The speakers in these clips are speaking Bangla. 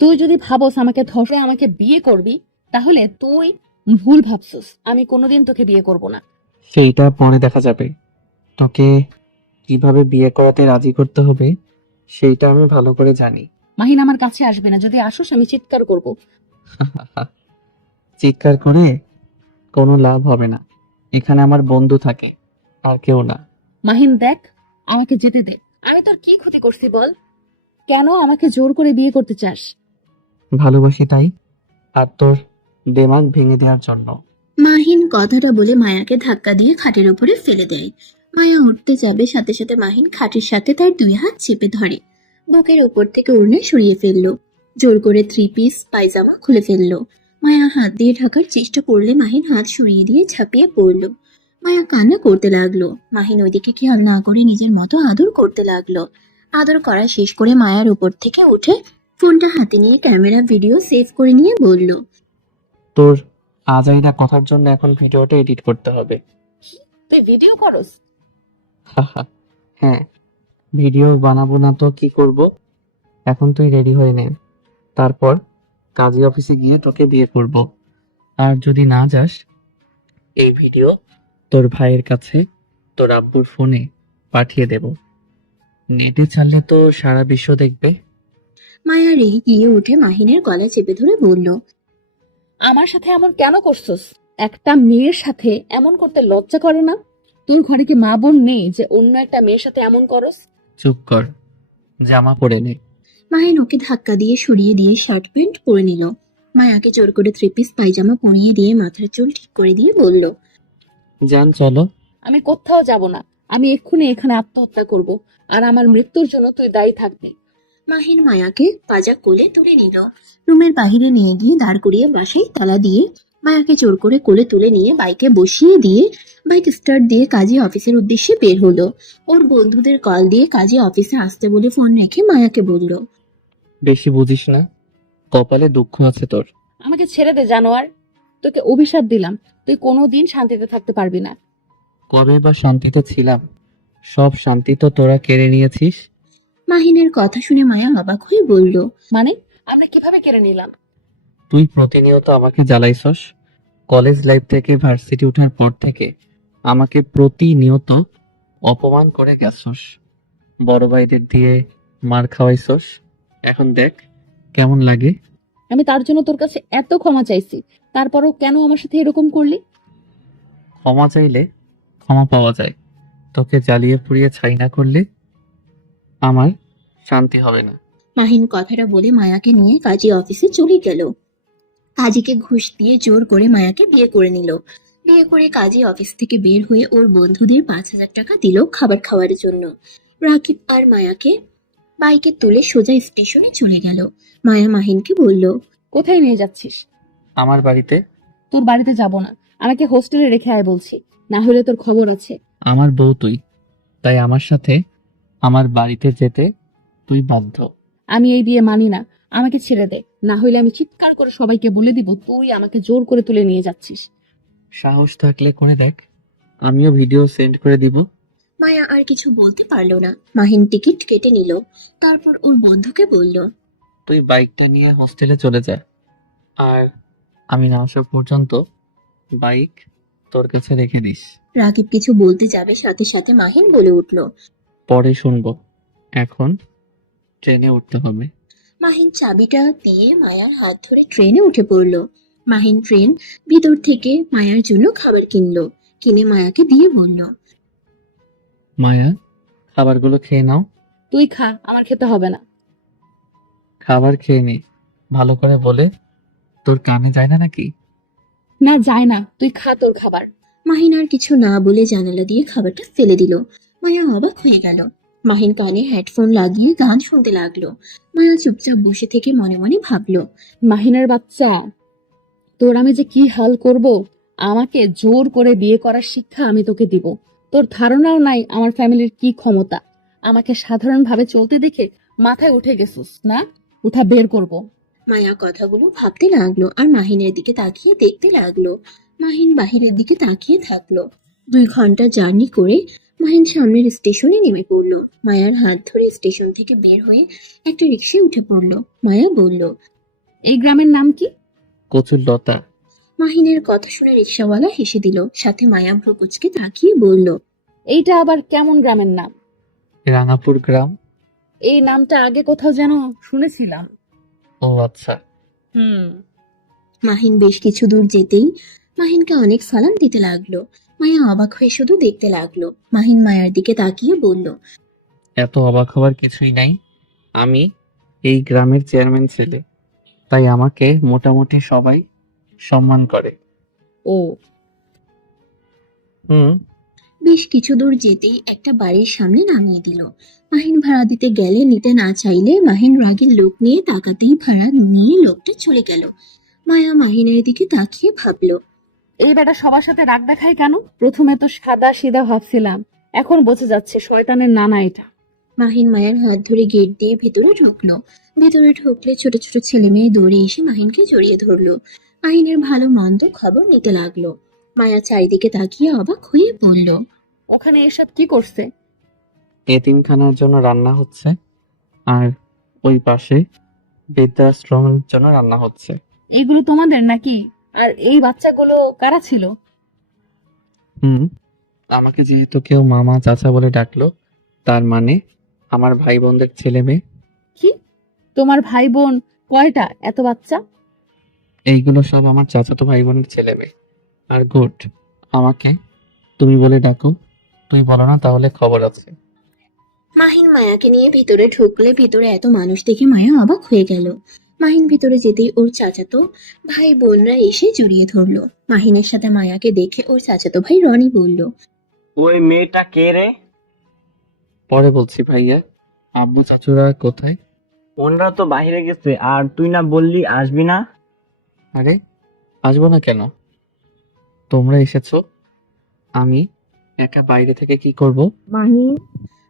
তুই যদি ভাবস আমাকে ধরে আমাকে বিয়ে করবি, তাহলে তুই ভুল ভাবছিস। আমি কোনোদিন তোকে বিয়ে করব না। সেইটা পরে দেখা যাবে। তোকে কিভাবে বিয়ে করাতে রাজি করতে হবে সেইটা আমি ভালো করে জানি। মাহিন আমার কাছে আসবে না, যদি আসোস আমি চিৎকার করব। চিৎকার করে কোনো লাভ হবে না। এখানে আমার বন্ধু থাকে, আর কেউ না। মাহিন দেখ, আমাকে যেতে দে। আমি তোর কি ক্ষতি করছি বল? কেন আমাকে জোর করে বিয়ে করতে চাস? ভালোবাসি তাই, আর তোর দেমাগ ভেঙে দেওয়ার জন্য। মাহিন কথাটা বলে মায়াকে ধাক্কা দিয়ে খাটের উপরে ফেলে দেয়। মায়া উঠতে যাবে, সাথে সাথে মাহিন খাটের সাথে তার দুই হাত চেপে ধরে। বুকের উপর থেকে ওড়না সরিয়ে ফেললো। জোর করে 3 পিস পায়জামা খুলে ফেললো। মায়া হাত দিয়ে ঢাকার চেষ্টা করলে মাহিন হাত সরিয়ে দিয়ে ঝাঁপিয়ে পড়লো। মায়া কান্না করতে লাগলো। মাহিন ওইদিকে খেয়াল না করে নিজের মতো আদর করতে লাগলো। আদর করা শেষ করে মায়ার উপর থেকে উঠে ফোনটা হাতে নিয়ে ক্যামেরা ভিডিও সেভ করে নিয়ে বলল, তোর আজাইরা কথার জন্য এখন ভিডিওটা এডিট করতে হবে। তুই ভিডিও করস? হাহা, হ্যাঁ, ভিডিও বানাবো না তো কি করব। এখন তুই রেডি হয়ে নে, তারপর কাজী অফিসে গিয়ে তোকে বিয়ে করব। আর যদি না যাস, এই ভিডিও তোর ভাইয়ের কাছে তোর আব্বুর ফোনে পাঠিয়ে দেব। নেটে ছাড়লে তো সারা বিশ্ব দেখবে। মায়া রেগে গিয়ে উঠে মাহিনের গলা চেপে ধরে বলল, আমার সাথে এমন কেন করছস? একটা মেয়ের সাথে এমন করতে লজ্জা করে না? তোর ঘরে কি মা বোন নেই যে অন্য একটা মেয়ের সাথে এমন করস? চুপ কর, জামা পরে নে। মাহিন ওকে ধাক্কা দিয়ে সরিয়ে দিয়ে শার্ট প্যান্ট পরে নিল। মায়াকে জোর করে 3 পিস পায়জামা পরিয়ে দিয়ে মাথার চুল ঠিক করে দিয়ে বলল, যান চলো। আমি কোথাও যাব না। আমি এক্ষুনি এখানে আত্মহত্যা করব, আর আমার মৃত্যুর জন্য তুই দায়ী থাকবি। মাহিন মায়াকে পাজা কোলে তুলে নিল। রুমের বাইরে নিয়ে গিয়ে দাঁড় করিয়ে বাসায় তালা দিয়ে মায়াকে জোর করে কোলে তুলে নিয়ে বাইকে বসিয়ে দিয়ে বাইক স্টার্ট দিয়ে কাজী অফিসের উদ্দেশ্যে বের হলো। ওর বন্ধুদের কল দিয়ে কাজী অফিসে আসতে বলে ফোন রেখে মায়াকে বলল, বেশি বুঝিস না, কপালে দুঃখ আছে তোর। আমাকে ছেড়ে দে জানোয়ার। তোকে অভিশাপ দিলাম, তুই কোনোদিন শান্তিতে থাকতে পারবি না। কবে বা শান্তিতে ছিলাম? সব শান্তি তো তোরা কেড়ে নিয়েছিস। মাহিনের কথা শুনে মায়া অবাক হয়ে বলল, মানে আমরা কিভাবে কেড়ে নিলাম? তুই প্রতিনিয়ত আমাকে জ্বালাইছস। কলেজ লাইফ থেকে ভার্সিটি ওঠার পর থেকে আমাকে প্রতিনিয়ত অপমান করে গেছস। বড় ভাইদের দিয়ে মার খাওয়াইছস। এখন দেখ কেমন লাগে। আমি তার জন্য তোর কাছে এত ক্ষমা চাইছি, তারপরও কেন আমার সাথে এরকম করলি? ক্ষমা চাইলে ক্ষমা পাওয়া যায়। তোকে জ্বালিয়ে পুড়িয়ে ছাই না করলে আমার শান্তি হবে না। মাহিন কথাটা বলে মায়াকে নিয়ে কাজী অফিসে চলে গেল। কাজীকে ঘুষ দিয়ে জোর করে মায়াকে বিয়ে করে নিল। বিয়ে করে কাজী অফিস থেকে বের হয়ে ওর বন্ধুদের 5,000 টাকা দিল খাবার খাওয়ার জন্য। রাকিব আর মায়াকে বাইকে তুলে সোজা স্টেশনে চলে গেল। মায়া মাহিনকে বলল, কোথায় নিয়ে যাচ্ছিস? আমার বাড়িতে। তোর বাড়িতে যাব না, আমাকে হোস্টেলে রেখে আয় বলছি, না হলে তোর খবর আছে। আমার বউ তুই, তাই আমার সাথে আমার বাড়িতে যেতে তুই বাধ্য। আমি এই বিয়ে মানি না, আমাকে ছেড়ে দে, না হলে আমি চিৎকার করে সবাইকে বলে দিব তুই আমাকে জোর করে তুলে নিয়ে যাচ্ছিস। সাহস থাকলে করে দেখ, আমিও ভিডিও সেন্ড করে দিব। মায়া আর কিছু বলতে পারলো না। মাহিন টিকিট কেটে নিল। তারপর ওর বন্ধুকে বলল, তুই বাইকটা নিয়ে হোস্টেলে চলে যা, আর আমি না আসা পর্যন্ত বাইক তোর কাছে রেখে দিস। রাকিব কিছু বলতে যাবে, সাথে সাথে মাহিন বলে উঠল, পরে শুনবো, এখন ট্রেনে উঠতে হবে। মাহিন চাবিটা দিয়ে মায়ার হাত ধরে ট্রেনে উঠে পড়ল। মাহিন ট্রেন ভিতর থেকে মায়ার জন্য খাবার কিনলো। কিনে মায়াকে দিয়ে বলল, মায়া, খাবারগুলো খেয়ে নাও। তুই খা, আমার খেতে হবে না। খাবার খেয়ে নে, ভালো করে বলে। তোর কানে যায় না নাকি? না যায় না, তুই খা তোর খাবার। মাহিন আর কিছু না বলে জানালা দিয়ে খাবারটা ফেলে দিল। মায়া অবাক হয়ে গেল। মাহিন কানে হেডফোন লাগিয়ে গান শুনতে লাগলো। মায়া চুপচাপ বসে থেকে মনে মনে ভাবলো, মাহিনের বাচ্চা, তোর আমি যে কি হাল করব। আমাকে জোর করে বিয়ে করার শিক্ষা আমি তোকে দিব। তোর ধারণাও নাই আমার ফ্যামিলির কি ক্ষমতা। আমাকে সাধারণভাবে চলতে দেখে মাথায় উঠে গেছিস না? উঠা বের করব। মায়া কথাগুলো ভাবতে লাগলো আর মাহিনের দিকে তাকিয়ে দেখতে লাগলো। মাহিন বাহিরের দিকে তাকিয়ে থাকলো। 2 ঘন্টা জার্নি করে মাহিন সামনের স্টেশনে নেমে পড়ল। মায়ার হাত ধরে স্টেশন থেকে বের হয়ে একটা রিক্সায় উঠে পড়ল। মায়া বলল, এই গ্রামের নাম কি? কচুরলতা। মাহিনের কথা শুনে রিক্সাওয়ালা হেসে দিল, সাথে মায়া ভ্রু কুঁচকে তাকিয়ে বলল, এইটা আবার কেমন গ্রামের নাম? রাঙাপুর গ্রাম। এই নামটা আগে কোথাও যেন শুনেছিলাম। ও আচ্ছা। হুম। মাহিন বেশ কিছু দূর যেতেই মাহিনকে অনেক সালাম দিতে লাগলো। মায়া অবাক হয়ে শুধু দেখতে লাগলো। মাহিন মায়ার দিকে তাকিয়ে বলল, এত অবাক হওয়ার কিছুই নাই। আমি এই গ্রামের চেয়ারম্যান ছেলে, তাই আমাকে মোটামুটি সবাই সম্মান করে। ও। হুম। বেশ কিছু দূর যেতেই একটা বাড়ির সামনে নামিয়ে দিল। মাহিন ভাড়া দিতে গেলে নিতে না চাইলে মাহিন রাগের লোক নিয়ে তাকাতেই ভাড়া নিয়ে লোকটা চলে গেল। মায়া মাহিনের দিকে তাকিয়ে ভাবলো, এই বেটা সবার সাথে রাগ দেখায় কেন? প্রথমে তো সাদা সিধা ভাবছিলাম, এখন বোঝা যাচ্ছে শয়তানের নানা এটা। মাহিন মায়ের হাত ধরে গেট দিয়ে ভেতরে ঢুকলো। ভেতরে ঢুকলে ছোট ছোট ছেলে মেয়ে দৌড়ে এসে মাহিনকে জড়িয়ে ধরলো। মাহিনের ভালো মন্দ খবর নিতে লাগলো। মায়া চারিদিকে তাকিয়ে অবাক হয়ে বলল, ওখানে এসব কি করছে? এতিমখানার জন্য রান্না হচ্ছে, আর ওই পাশে বৃদ্ধাশ্রমের জন্য রান্না হচ্ছে। এইগুলো তোমাদের নাকি? আর এই বাচ্চাগুলো কারা ছিল? হুম। আমাকে যেহেতু কেউ মামা চাচা বলে ডাকলো, তার মানে আমার ভাই বোনদের ছেলে মেয়ে। কি? তোমার ভাই বোন কয়টা? এত বাচ্চা? এইগুলো সব আমার চাচাতো ভাই বোনের ছেলে মেয়ে। আর গুড, আমাকে তুমি বলে ডাকো। তুই বলো না তাহলে খবর আছে। মাহিন মায়াকে নিয়ে ভিতরে ঢুকলে ভিতরে এত মানুষ দেখে মায়া অবাক হয়ে গেল। মাহিন ভিতরে যেতেই ওর চাচাতো ভাই বোনরা এসে জড়িয়ে ধরলো। মাহিনের সাথে মায়াকে দেখে ওর চাচাতো ভাই রনি বলল, ওই মেয়েটা কে রে? পরে বলছি ভাইয়া। আব্বু চাচুরা কোথায়? ওনরা তো বাইরে গেছে, আর তুই না বললি আসবি না? আরে আসবো না কেন? তোমরা এসেছো, আমি একা বাইরে থেকে কি করব? মাহিন।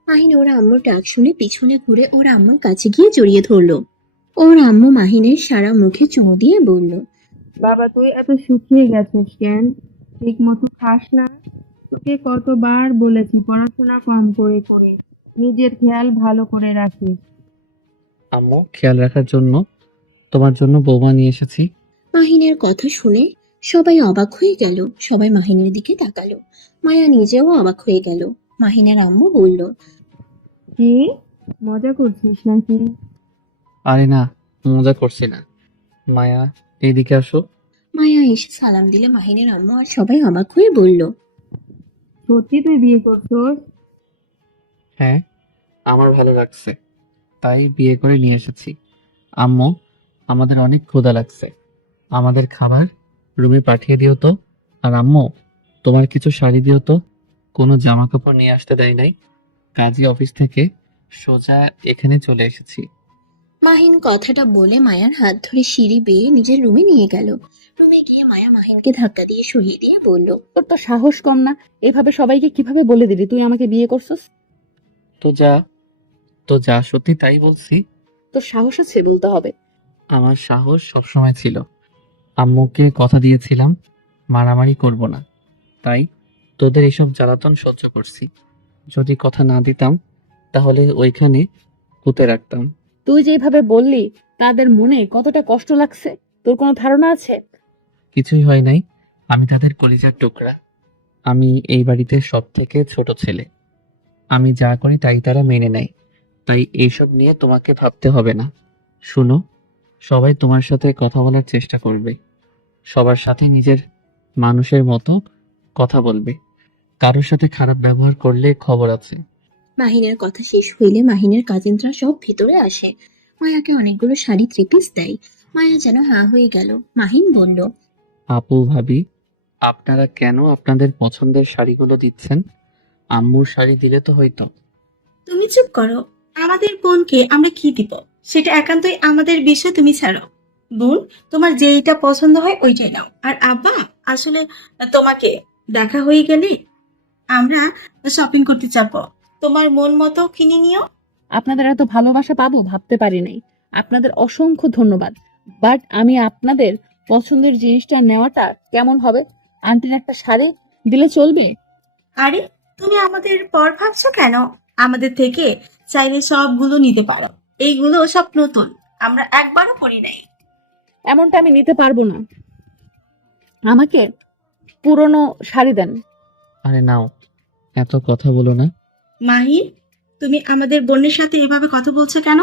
মাহিন ওর আম্মুর ডাক শুনে পিছনে ঘুরে ওর আম্মুর কাছে গিয়ে জড়িয়ে ধরলো। ওর আম্মু মাহিনের সারা মুখে চুমু দিয়ে বলল, বাবা তুই এত শুকিয়ে গেছিস কেন? ঠিক মতো খাস না? তোকে কতবার বলেছি পড়াশোনা কম করে করে নিজের খেয়াল ভালো করে রাখিস। আম্মু খেয়াল রাখার জন্য তোমার জন্য বৌমা নিয়ে এসেছি। মাহিনের কথা শুনে সবাই অবাক হয়ে গেল। সবাই মাহিনের দিকে তাকালো। মায়া নিজেও অবাক হয়ে গেল। মাহিনের আম্মু বলল, কি মজা করছিস নাকি? আরে না, মজা করছি না। মায়া, এইদিকে আসো। মায়া এসে সালাম দিলে মাহিনের আম্মু আর সবাই অবাক হয়ে বলল, সত্যি তুই বিয়ে করছস? হ্যাঁ, আমার ভালো লাগছে, তাই বিয়ে করে নিয়ে এসেছি। আম্মু, আমাদের অনেক ক্ষুধা লাগছে, আমাদের খাবার রুমে পাঠিয়ে দিও তো। আর আম্মু, তোমার কিছু শাড়ি দিও তো। কোনো জামা কাপড় নিয়ে আসতে দেয় নাই, কাজী অফিস থেকে সোজা এখানে চলে এসেছি। মাহিন কথাটা বলে মায়ার হাত ধরে সিঁড়ি বেয়ে নিজের রুমে নিয়ে গেল। রুমে গিয়ে মায়া মাহিনকে ধাক্কা দিয়ে সরিয়ে দিয়ে বলল, তোর তো সাহস কম না? এভাবে সবাইকে কিভাবে বলে দিলি তুই আমাকে বিয়ে করছিস? তো যা, সত্যি তাই বলছি। তোর সাহস আছে বলতে হবে। আমার সাহস সবসময় ছিল। আম্মুকে কথা দিয়েছিলাম মারামারি করব না, তাই তোদের এসব জ্বালাতন সহ্য করছি। যদি কথা না দিতাম তাহলে ওইখানে পুঁতে রাখতাম। তুই যেভাবে বললি তাদের মনে কতটা কষ্ট লাগছে তোর কোনো ধারণা আছে? কিছুই হয় নাই, আমি তাদের কলিজার টুকরা। আমি এই বাড়িতে সব থেকে ছোট ছেলে। আমি যা করি তাই তারা মেনে নেয়, তাই এইসব নিয়ে তোমাকে ভাবতে হবে না। শুনো, সবাই তোমার সাথে কথা বলার চেষ্টা করবে, সবার সাথে নিজের মানুষের মতো কথা বলবে। কারোর সাথে খারাপ ব্যবহার করলে খবর আছে। মাহিনের কথা শেষ হইলে মাহিনের কাজিনরা সব ভিতরে আসে। মায়াকে অনেকগুলো শাড়ি 3 পিস দেয়। মায়া যেন হা হয়ে গেল। মাহিন বলল, আপু ভাবি, আপনারা কেন আপনাদের পছন্দের শাড়িগুলো দিচ্ছেন? আম্মুর শাড়ি দিলে তো হইতো। তুমি চুপ করো। আমাদের বোনকে আমরা কি দিব সেটা একান্তই আমাদের বিষয়, তুমি ছাড়ো। বোন, তোমার যেইটা পছন্দ হয় ওইটাই নাও। আর আব্বা, আসলে তোমাকে দেখা হয়ে গেলে আমরা শপিং করতে যাবো, তোমার মন মতো কিনে নিও। আপনাদের এত ভালোবাসা পাবো ভাবতে পারি নাই। আপনাদের অসংখ্য ধন্যবাদ। বাট আমি আপনাদের পছন্দের জিনিসটা নেওয়াটা কেমন হবে? আন্টির একটা শাড়ি দিলে চলবে? আরে তুমি আমাদের পর ভাবছো কেন? আমাদের থেকে চাইলে সবগুলো নিতে পারো। এইগুলো সব নতুন, আমরা একবারও পরি নাই। এমনটা আমি নিতে পারবো না। আমাকে পুরনো শাড়ি দেন। আরে নাও, এত কথা বলো না। মাহিন, তুমি আমাদের বোনের সাথে এভাবে কথা বলছো কেন?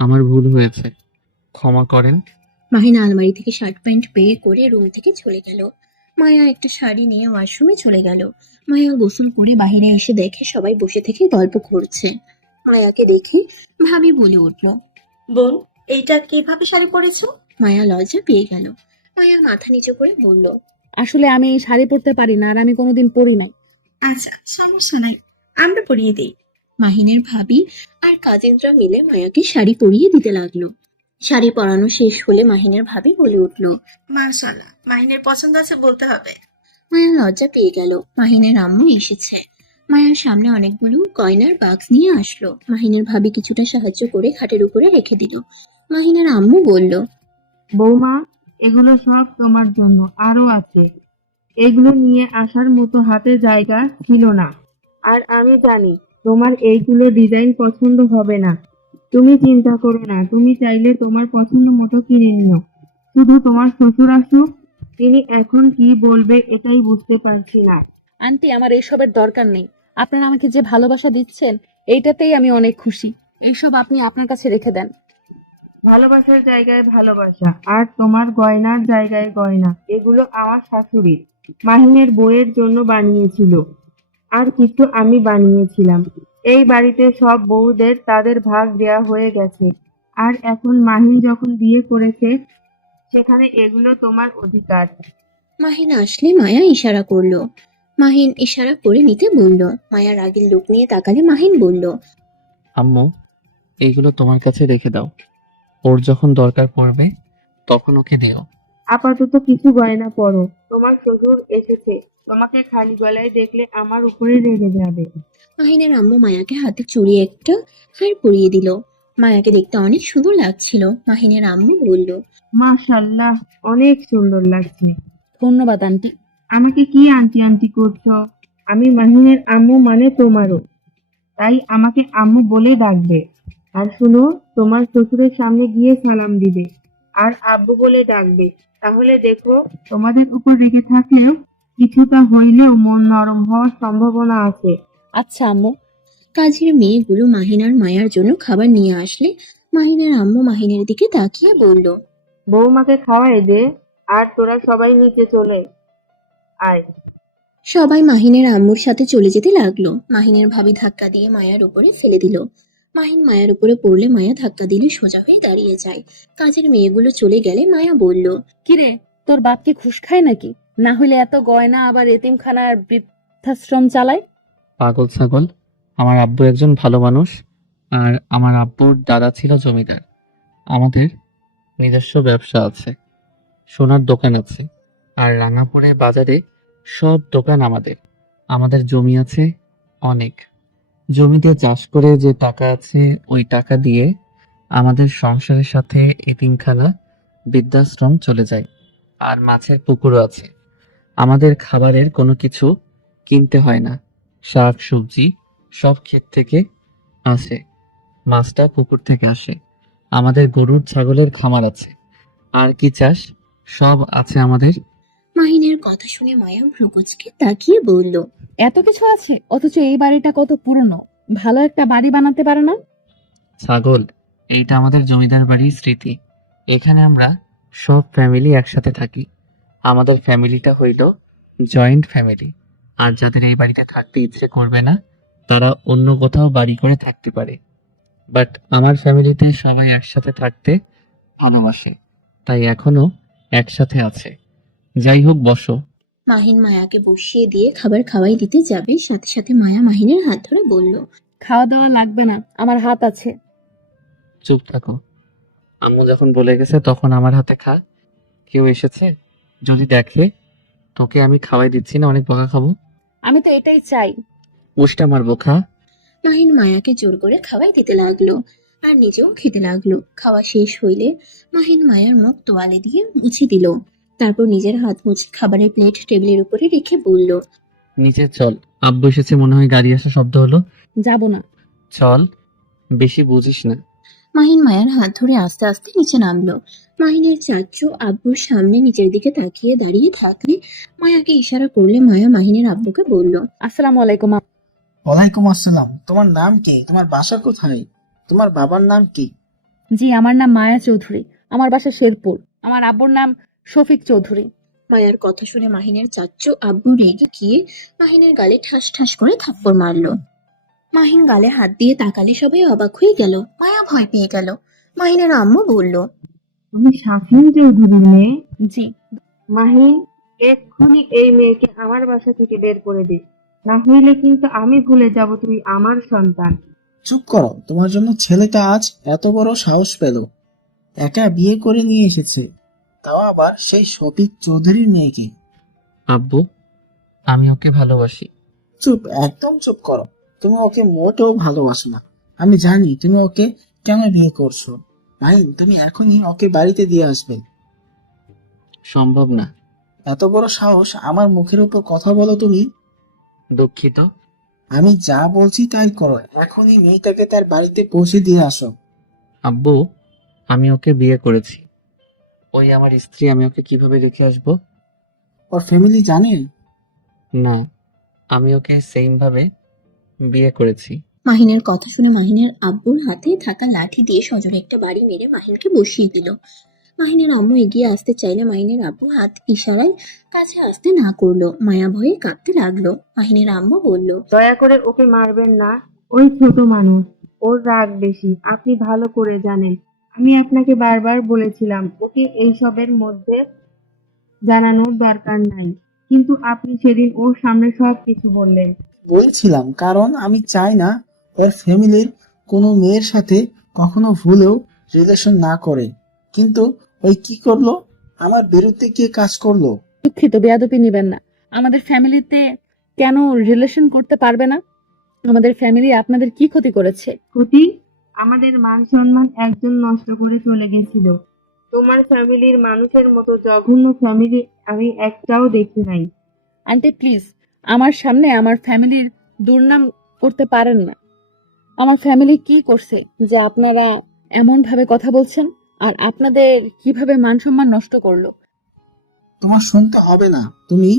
আমার ভুল হয়েছে, ক্ষমা করেন। মাহিন আলমারি থেকে শার্ট প্যান্ট বের করে রুম থেকে চলে গেল। মায়া একটা শাড়ি নিয়ে ওয়াশরুমে চলে গেল। মায়া গোসল করে বাইরে এসে দেখে সবাই বসে থেকে গল্প করছে। মায়াকে দেখে ভাবি বলে উঠল। বোন, এইটা কিভাবে শাড়ি পরেছো? মায়া লজ্জা পেয়ে গেল। মায়া মাথা নিচু করে বলল, আসলে আমি শাড়ি পরতে পারি না, আর আমি কোনোদিন পরি নাই। আচ্ছা, সমস্যা নাই, আমরা পরিয়ে দিই। মাহিনের ভাবি আর কাজিনরা মিলে মায়াকে শাড়ি পরিয়ে দিতে লাগলো। শাড়ি পরানো শেষ হলে মাহিনের ভাবি বলে উঠল। মাশাআল্লাহ, মাহিনের পছন্দ আছে বলতে হবে। মায়া লজ্জা পেয়ে গেল। মাহিনের আম্মু এসেছে। মায়ার সামনে অনেকগুলো গয়নার বাক্স নিয়ে আসলো। মাহিনের ভাবি কিছুটা সাহায্য করে খাটের উপরে রেখে দিল। মাহিনের আম্মু বলল, বৌমা, এগুলো সব তোমার জন্য আরো আছে। এগুলো নিয়ে আসার মতো হাতে জায়গা ছিল না। আর আমি জানি তোমার এইগুলো ডিজাইন পছন্দ হবে না। তুমি চিন্তা করো না, তুমি চাইলে তোমার পছন্দ মতো কিনে নিও। শুধু তোমার শ্বশুর আসুক, তিনি এখন কি বলবে এটাই বুঝতে পারছি না। আন্টি, আমার এইসবের দরকার নেই। আপনারা আমাকে যে ভালোবাসা দিচ্ছেন, এইটাতেই আমি অনেক খুশি। এইসব আপনি আপনার কাছে রেখে দেন। ভালোবাসার জায়গায় ভালোবাসা, আর তোমার গয়নার জায়গায় গয়না। এগুলো আমার শাশুড়ির, মাহিনের বউয়ের জন্য বানিয়েছিল। আর কিছু আমি বানিয়েছিলাম। এই বাড়িতে সব বউদের তাদের ভাগ দেয়া হয়ে গেছে। আর এখন মাহিন যখন বিয়ে করেছে, সেখানে এগুলো তোমার অধিকার। মাহিন আসলে মায়া ইশারা করলো। মাহিন ইশারা করে নিতে বলল। মায়া রাগের লোক নিয়ে তাকালে মাহিন বলল, আম্মু, এইগুলো তোমার কাছে রেখে দাও। ওর যখন দরকার পড়বে তখন ওকে দিও। আপাতত কিছু গয়না পরো, তোমার শ্বশুর এসেছে। তোমাকে খালি গলায় দেখলে আমার উপরে রেগে যাবে। মাহিনের আম্মু মায়াকে হাতে চুড়ি একটা হার পরিয়ে দিল। মায়াকে দেখতে অনেক সুন্দর লাগছিল। মাহিনের আম্মু বলল, মাশাল্লাহ, অনেক সুন্দর লাগছে। ধন্যবাদ আন্টি। আমাকে কি আন্টি আন্টি করছো? আমি মাহিনের আম্মু, মানে তোমারও। তাই আমাকে আম্মু বলে ডাকবে। আর শুনো, তোমার শ্বশুরের সামনে গিয়ে সালাম দিবে আর আব্বু বলে ডাকবে। তাহলে দেখো, তোমাদের উপর রেগে থাকলেও কিছুটা হইলেও মন নরম হওয়ার সম্ভাবনা আছে। আচ্ছা আম্মু। কাজের মেয়েগুলো মাহিন আর মায়ার জন্য খাবার নিয়ে আসলে মাহিনের আম্মু মাহিনের দিকে তাকিয়ে বলল, বৌমাকে খাওয়াই দে, আর তোরা সবাই নিচে চলে আয়। সবাই মাহিনের আম্মুর সাথে চলে যেতে লাগলো। মাহিনের ভাবি ধাক্কা দিয়ে মায়ার উপরে ফেলে দিল। মাহিন মায়ার উপরে পড়লে মায়া ধাক্কা দিলে সোজা হয়ে দাঁড়িয়ে যায়। কাজের মেয়েগুলো চলে গেলে মায়া বলল, কিরে, তোর বাপ কি ঘুষ খায় নাকি? না হলে এত গয়না আবার এতিমখানা আর বৃদ্ধাশ্রম চালায়? পাগল ছাগল, আমার আব্বু একজন ভালো মানুষ। আর আমার আব্বুর দাদা ছিল জমিদার। আমাদের নিজস্ব ব্যবসা আছে, সোনার দোকান আছে। আর রাঙাপুরে বাজারে সব দোকান আমাদের। আমাদের জমি আছে অনেক। জমি দিয়ে চাষ করে যে টাকা আছে, ওই টাকা দিয়ে আমাদের সংসারের সাথে এতিমখানা, বৃদ্ধাশ্রম চলে যায়। আর মাছের পুকুরও আছে। আমাদের খাবারের কোনো কিছু কিনতে হয় না। শাক সবজি সব ক্ষেত থেকে আসে, মাছটা পুকুর থেকে আসে। আমাদের গরুর ছাগলের খামার আছে। আর কি চাস, সব আছে আমাদের। মাহিনের কথা শুনে মায়া ভ্রুকুচকে তাকিয়ে বলল, এত কিছু আছে, অথচ এই বাড়িটা কত পুরনো। ভালো একটা বাড়ি বানাতে পারে না? ছাগল, এইটা আমাদের জমিদার বাড়ির স্মৃতি। এখানে আমরা সব ফ্যামিলি একসাথে থাকি। আমাদের ফ্যামিলিটা হইল জয়েন্ট ফ্যামিলি। আর যাদের এই বাড়িতে থাকতে ইচ্ছে করবে না, তারা অন্য কোথাও বাড়ি করে থাকতে পারে। বাট আমার ফ্যামিলিতে সবাই একসাথে থাকতে ভালোবাসে, তাই এখনো একসাথে আছে। যাই হোক, বসো। মাহিন মায়াকে বসিয়ে দিয়ে খাবার খাওয়াই দিতে যাবে, সাথে সাথে মায়া মাহিনের হাত ধরে বলল, খাওয়া দাওয়া লাগবে না, আমার হাত আছে। চুপ থাকো। আম্মু যখন বলে গেছে তখন আমার হাতে খা। কেউ এসেছে যদি দেখে তোকে আমি খাওয়াই দিচ্ছি না, অনেক বকা খাবো। আমি তো এটাই চাই। উষ্টা মারবো, খা। মাহিন মায়াকে জোর করে খাওয়াই দিতে লাগলো আর নিজেও খেতে লাগলো। খাওয়া শেষ হইলে মাহিন মায়ার মুখ তোয়ালে দিয়ে মুছে দিল। তারপর নিজের হাত মুছে খাবারের প্লেট টেবিলের উপরে রেখে বলল, নিচে চল, আব্বু এসেছে, মনে হয় গাড়ি আসার শব্দ হলো। যাব না। চল, বেশি বুঝিস না। মাহিন মায়ার হাত ধরে আস্তে আস্তে নিচে নামলো। মাহিনের চাচু আব্বুর সামনে নিচের দিকে তাকিয়ে দাঁড়িয়ে থাকলে মায়াকে ইশারা করলে মায়া মাহিনের আব্বুকে বলল, আসসালামু আলাইকুম। ওয়ালাইকুম আসসালাম। তোমার নাম কি? তোমার বাসা কোথায়? তোমার বাবার নাম কি? জি, আমার নাম মায়া চৌধুরী। আমার বাসা শেরপুর। আমার আব্বুর নাম শফিক চৌধুরী। মায়ার কথা শুনে মাহিনের চাচু আব্বু রেগে গিয়ে মাহিনের গালে ঠাস ঠাস করে থাপ্পড় মারলো। মাহিন গালে হাত দিয়ে তাকালে সবাই অবাক হয়ে গেল। মায়া ভয় পেয়ে গেল। মাহিনের আম্মু বলল, তুমি শাফিন চৌধুরীর মেয়ে? জি। মাহিন, এক্ষুনি এই মেয়েকে আমার বাসা থেকে বের করে দে, না হইলে কিন্তু আমি ভুলে যাব তুই আমার সন্তান। চুপ করো। তোমার জন্য ছেলেটা আজ এত বড় সাহস পেল, একা বিয়ে করে নিয়ে এসেছে, তাও আবার সেই শফিক চৌধুরীর মেয়েকে। আব্বু, আমি ওকে ভালোবাসি। চুপ, একদম চুপ করো। তুমি ওকে মোটেও ভালোবাসো না। আমি জানি তুমি ওকে কেন বিয়ে করছো। মাহিন, তুমি এখনই ওকে বাড়িতে দিয়ে আসবে। সম্ভব না। এত বড় সাহস আমার মুখের উপর কথা বলো তুমি? দুঃখিত। আমি যা বলছি তাই করো। এখনই মেয়েটাকে তার বাড়িতে পৌঁছে দিয়ে আসো। আব্বু, আমি ওকে বিয়ে করেছি। ওই আমার স্ত্রী, আমি ওকে কিভাবে রেখে আসবো? ওর ফ্যামিলি জানে? না, আমি ওকে সেম ভাবে বিয়ে করেছি। মাহিনের কথা শুনে মাহিনের আব্বুর হাতে থাকা লাঠি দিয়ে সজোরে একটা বাড়ি মেরে মাহিনকে বসিয়ে দিল। মাহিনের আম্মু এগিয়ে আসতে চাইলে মাহিনের আব্বু হাত ইশারায় কাছে আসতে না করলো। মায়া ভয়ে কাঁদতে লাগলো। মাহিনের আম্মু বলল, দয়া করে ওকে মারবেন না, ওই ছোট মানুষ, ওর রাগ বেশি, আপনি ভালো করে জানেন। আমি আপনাকে বারবার বলেছিলাম ওকে এইসবের মধ্যে জানানোর দরকার নাই, কিন্তু আপনি সেদিন ওর সামনে সব কিছু বললেন। বলছিলাম কারণ আমি চাই না ওর ফ্যামিলির কোনো মেয়ের সাথে কখনো ভুলেও রিলেশন না করে। কিন্তু ওই কি করলো? আমার বিরুদ্ধে গিয়ে কাজ করলো। দুঃখিত, বেয়াদবি নিবেন না। আমাদের ফ্যামিলিতে কেন রিলেশন করতে পারবে না? আমাদের ফ্যামিলি আপনাদের কি ক্ষতি করেছে? ক্ষতি? আমাদের মান সম্মান একজন নষ্ট করে চলে গেছিল। তোমার ফ্যামিলির মানুষের মতো জঘন্য ফ্যামিলি আমি একটাও দেখি নাই। আন্টি প্লিজ, আমার সামনে আমার ফ্যামিলির দুর্নাম করতে পারেন না। আমার ফ্যামিলি কি করছে যে আপনারা এমন ভাবে কথা বলছেন? আর আপনাদের কিভাবে মান সম্মান নষ্ট করলো? তোমার শুনতে হবে না। তুমি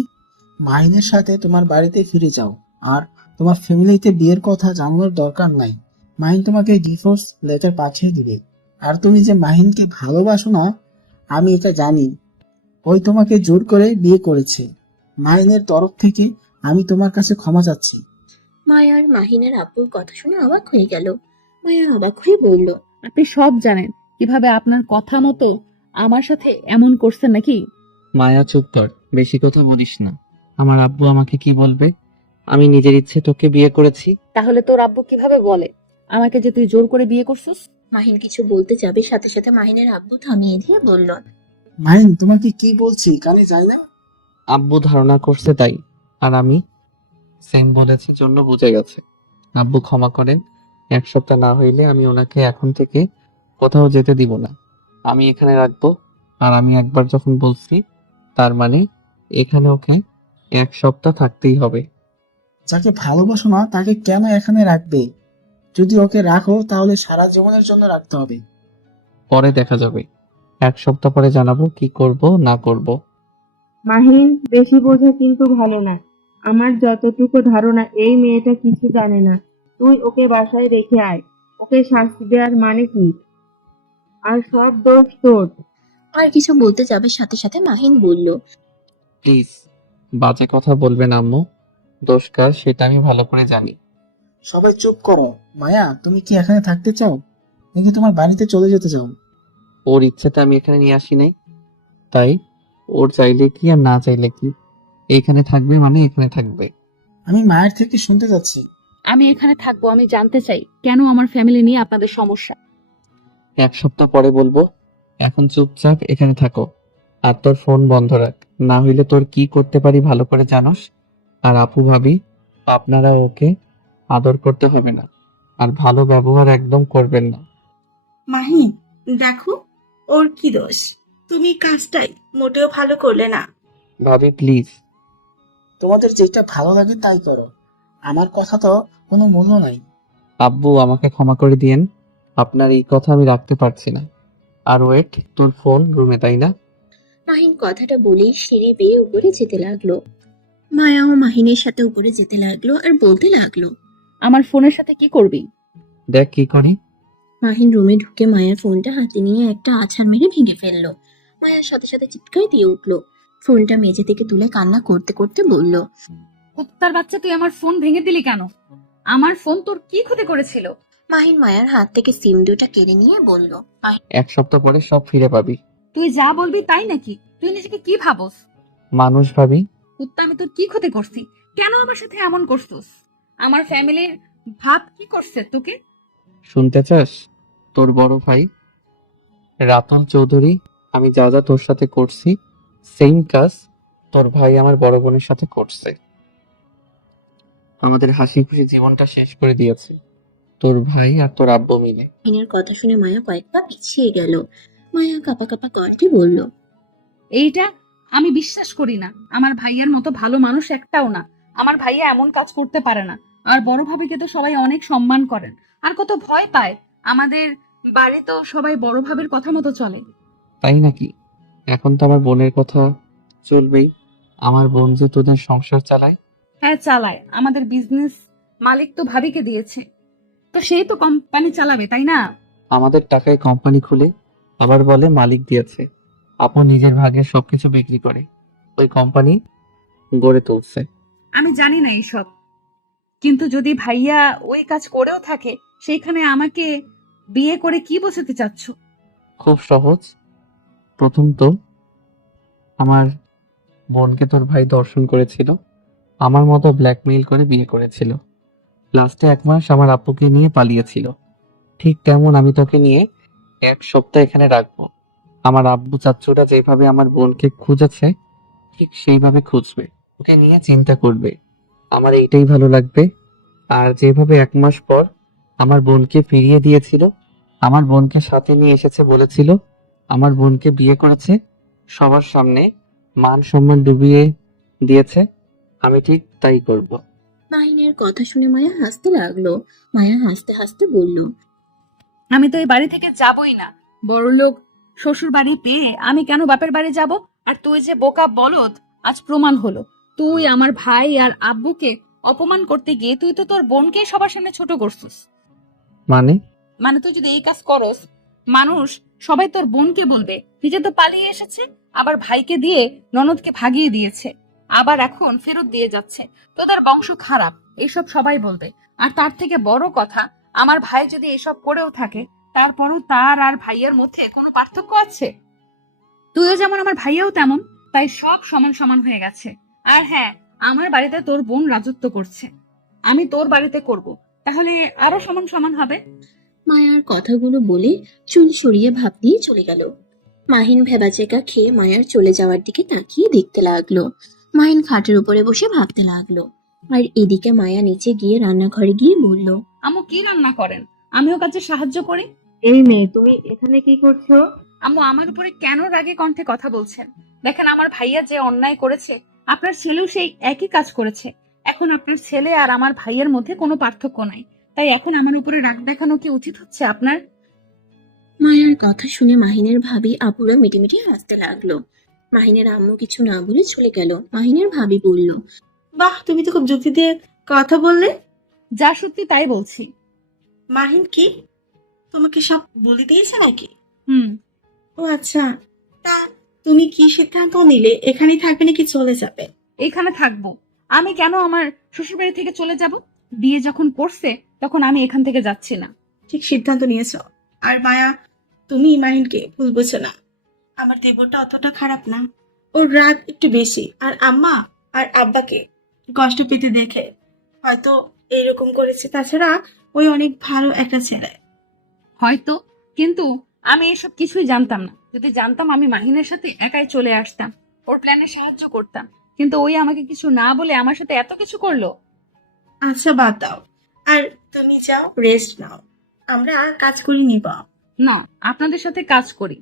মাহিনের সাথে তোমার বাড়িতে ফিরে যাও। আর তোমার ফ্যামিলিতে বিয়ের কথা জানানোর দরকার নাই। মাহিন তোমাকে ডিভোর্স লেটার পাঠিয়ে দিবে। আর তুমি যে মাহিনকে ভালোবাসো না, আমি এটা জানি। ওই তোমাকে জোর করে বিয়ে করেছে। মাহিনের তরফ থেকে আমি তোমার কাছে ক্ষমা চাচ্ছি। মায়ার মাহিনের আব্বুর কথা শুনে অবাক হয়ে গেল। মায়া অবাক হয়ে বলল, আপনি সব জানেন, কিভাবে আপনার কথা মতো আমার সাথে এমন করছেন নাকি? মায়া, চুপ কর, বেশি কথা বলিস না। আমার আব্বু আমাকে কি বলবে? আমি নিজের ইচ্ছে তোকে বিয়ে করেছি। তাহলে তোর আব্বু কিভাবে বলে আমাকে যে তুই জোর করে বিয়ে করছিস? মাহিন কিছু বলতে যাবে, সাথে সাথে মাহিনের আব্বু থামিয়ে দিয়ে বলল, মাহিন, তোমাকে কি বলছি কানে যায় না? আব্বু ধারণা করছে তাই, আর আমি সেম বলেছে জন্য বুঝে গেছে। আব্বু ক্ষমা করেন। 1 সপ্তাহ না হইলে আমি ওনাকে এখন থেকে কোথাও যেতে দিব না। আমি এখানে রাখবো। আর আমি একবার যখন বলছি, তার মানে এখানে ওকে 1 সপ্তাহ থাকতেই হবে। যাকে ভালোবাসো না তাকে কেন এখানে রাখবে? যদি ওকে রাখো তাহলে সারা জীবনের জন্য রাখতে হবে। পরে দেখা যাবে। 1 সপ্তাহ পরে জানাবো কি করব না করব। মাহিন, বেশি বোঝা কিন্তু ভালো না। আমার যতটুকু ধারণা এই মেয়েটা কিছু জানে না। তুই ওকে বাসায় রেখে আয়। ওকে শাস্তি দেওয়ার মানে কি? আর সব দোষ তোর। আর কিছু বলতে যাবে, সাথে সাথে মাহিন বলল, প্লিজ, বাজে কথা বলবেন আম্মু। দোষ কার সেটা আমি ভালো করে জানি। সবাই চুপ করো। মায়া, তুমি কি এখানে থাকতে চাও নাকি তোমার বাড়িতে চলে যেতে চাও? ওর ইচ্ছেতে আমি এখানে নিয়ে আসি নাই, তাই ওর চাইলে কি আর না চাইলে কি, এইখানে থাকবে মানে এখানে থাকবে। আমি মায়ের থেকে শুনতে যাচ্ছি। আমি এখানে থাকবো। আমি জানতে চাই কেন আমার ফ্যামিলি নিয়ে আপনাদের সমস্যা। 1 সপ্তাহ পরে বলবো। এখন চুপচাপ এখানে থাকো। আর তোর ফোন বন্ধ রাখ, না হইলে তোর কি করতে পারি ভালো করে জানোস। আর আপু ভাবি, আপনারা ওকে আদর করতে হবে না, আর ভালো ব্যবহার একদম করবেন না। মাহিন, দেখো ওর কি দোষ। তুমি কাজটাই মোটেও ভালো করলে না। ভাবি প্লিজ। তোমাদের যেটা ভালো লাগে তাই করো। আমার কথা তো কোনো মূল্য নাই। আব্বু আমাকে ক্ষমা করে দিয়েন, আপনার এই কথা আমি রাখতে পারছি না। আর ওয়েট, তোর ফোন রুমে তাই না? মাহিন কথাটা বলেই সিঁড়ি বেয়ে উপরে যেতে লাগলো। মায়াও মাহিনের সাথে উপরে যেতে লাগলো আর বলতে লাগলো। আমার ফোনের সাথে কি করবি? দেখ কি করি। মাহিন রুমে ঢুকে মায়ের ফোনটা হাতে নিয়ে একটা আছাড় মেরে ভেঙে ফেললো। মায়ার সাথে সাথে চিৎকার দিয়ে উঠলো। ফোনটা মেঝে থেকে তুলে কান্না করতে করতে বলল। কুত্তার বাচ্চা, তুই আমার ফোন ভেঙে দিলি কেন? আমার ফোন তোর কি ক্ষতি করেছিল? মাহিন মায়ার হাত থেকে সিম দুটা কেড়ে নিয়ে বলল। এক সপ্তাহ পরে সব ফিরে পাবি। তুই যা বলবি তাই নাকি? তুই নিজেকে কি ভাবস? মানুষ ভাবি। কুত্তা, আমি তোর কি ক্ষতি করছি? কেন আমার সাথে এমন করছিস? আমার ফ্যামিলির ভাব কি করছে তোকে? শুনতে চাস? তোর বড় ভাই রাতুল চৌধুরী, আমি যা যা তোর সাথে করছি সেম কাজ তোর ভাই আমার বড় বোনের সাথে করছে। আমাদের হাসি খুশি জীবনটা শেষ করে দিয়েছে তোর ভাই আর তোর আব্বু মিলে। মাহিনের কথা শুনে মায়া কয়েক পা পিছিয়ে গেল। মায়া কাঁপা কাঁপা কণ্ঠে বলল। এইটা আমি বিশ্বাস করি না। আমার ভাইয়ার মতো ভালো মানুষ একটাও না। আমার ভাইয়া এমন কাজ করতে পারে না। আর বড় ভাবিকে তো সবাই অনেক সম্মান করেন, আর কত ভয় পায়। আমাদের বাড়ি তো সবাই বড় ভাবির কথা মতো চলে। তাই নাকি? এখন তো আমার বোনের কথা চলবেই। আমার বোন যে তোদের সংসার চালায়। হ্যাঁ চালায়, আমাদের বিজনেস মালিক তো ভাবিকে দিয়েছে, তো সেই তো কোম্পানি চালাবে, তাই না? আমাদের টাকায় কোম্পানি খুলে আবার বলে মালিক দিয়েছে। আপু নিজের ভাগের সবকিছু বিক্রি করে ওই কোম্পানি গড়ে তুলছে। আমি জানি না এইসব, কিন্তু যদি ভাইয়া ওই কাজ করেও থাকে, সেইখানে আমাকে বিয়ে করে কি বোঝাতে চাচ্ছ? খুব সহজ। প্রথম তো আমার বোনকে তোর ভাই দর্শন করেছিল, আমার মতো ব্ল্যাকমেইল করে বিয়ে করেছিল। লাস্টে 1 মাস আমার আপুকে নিয়ে পালিয়েছিল। ঠিক তেমন আমি তোকে নিয়ে 1 সপ্তাহ এখানে রাখবো। আমার আব্বু চাচ্চুরা যেভাবে আমার বোনকে খুঁজেছে ঠিক সেইভাবে খুঁজবে, ওকে নিয়ে চিন্তা করবে। আমার এইটাই ভালো লাগবে। আর যেভাবে 1 মাস পর আমার বোনকে ফিরিয়ে দিয়েছিল, আমার বোনকে সাথে নিয়ে এসেছে, বলেছিল আমার বোনকে বিয়ে করেছে, সবার সামনে মান সম্মান ডুবিয়ে দিয়েছে, আমি ঠিক তাই করব। মাহিনের কথা শুনে মায়া হাসতে লাগলো। মায়া হাসতে হাসতে বলল। আমি তো এই বাড়ি থেকে যাবই না। বড়লোক শ্বশুর বাড়ি পেয়ে আমি কেন বাপের বাড়ি যাব? আর তুই যে বোকা বলদ, আজ প্রমাণ হলো। তুই আমার ভাই আর আব্বুকে অপমান করতে গিয়ে তুই তো তোর বোনকে সবার সামনে ছোট করছিস। মানে? মানে তুই যদি এই কাজ করস, মানুষ সবাই তোর বোনকে বলবে নিজে তো পালিয়ে এসেছে, আবার ভাইকে দিয়ে ননদকে ভাগিয়ে দিয়েছে, আবার এখন ফেরত দিয়ে যাচ্ছে। তোদের বংশ খারাপ, এসব সবাই বলবে। আর তার থেকে বড় কথা, আমার ভাই যদি এসব করেও থাকে, তারপরও তার আর ভাইয়ের মধ্যে কোনো পার্থক্য আছে? তুইও যেমন আমার ভাইয়াও তেমন, তাই সব সমান সমান হয়ে গেছে। আর হ্যাঁ, আমার বাড়িতে তোর বোন রাজত্ব করছে, আমি তোর বাড়িতে করব, তাহলে আরো সমান সমান হবে। মায়ার কথাগুলো বলে চুল সরিয়ে ভাব দিয়ে চলে গেল। মাহিন ভেবাচেকা খেয়ে মায়ার চলে যাওয়ার দিকে তাকিয়ে দেখতে লাগলো। মাহিন খাটের উপরে বসে ভাবতে লাগলো। আর এদিকে মায়া নিচে গিয়ে রান্নাঘরে গিয়ে বলল। আম্মু কি রান্না করেন? আমিও কাজে সাহায্য করি। এই মেয়ে, তুমি এখানে কি করছো? আম্মু আমার উপরে কেন রাগে কণ্ঠে কথা বলছেন? দেখেন আমার ভাইয়া যে অন্যায় করেছে, আপনার ছেলেও সেই একই কাজ করেছে। এখন আপনার ছেলে আর আমার ভাইয়ের মধ্যে কোনো পার্থক্য নাই, তাই এখন আমার উপরে রাগ দেখানো কি উচিত হচ্ছে আপনার? মায়ার কথা শুনে মাহিনের ভাবি আপুরা মিটিমিটি হাসতে লাগলো। মাহিনের আম্মু কিছু না বলে চলে গেল। মাহিনের ভাবি বলল। বাহ, তুমি তো খুব যুক্তি দিয়ে কথা বললে। যা সত্যি তাই বলছি। মাহিন কি তোমাকে সব বলে দিয়েছে নাকি? হুম। ও আচ্ছা, তা তুমি কি সিদ্ধান্ত নিলে? এখানেই থাকবে নাকি চলে যাবে? এখানে থাকবো। আমি কেন আমার শ্বশুরবাড়ি থেকে চলে যাব? বিয়ে যখন পড়ছে তখন আমি এখান থেকে যাচ্ছি না। ঠিক সিদ্ধান্ত নিয়েছো। আর মায়া, তুমি মাহিনকে ভুল বোঝো না। আমার দেবরটা অতটা খারাপ না, ওর রাগ একটু বেশি। আর আম্মা আর আব্বাকে কষ্ট পেতে দেখে হয়তো এইরকম করেছে। তাছাড়া ওই অনেক ভালো একটা ছেলে। হয়তো, কিন্তু আমি এসব কিছুই জানতাম না। যদি জানতাম আমি মাহিনের সাথে একাই চলে আসতাম, ওর প্ল্যানে সাহায্য করতাম। কিন্তু ওই আমাকে কিছু না বলে আমার সাথে এত কিছু করলো। আচ্ছা বাদ দাও, আর তুমি যাও, রেস্ট নাও, আমরা কাজ করে নিব। না, আপনাদের সাথে কাজ করি।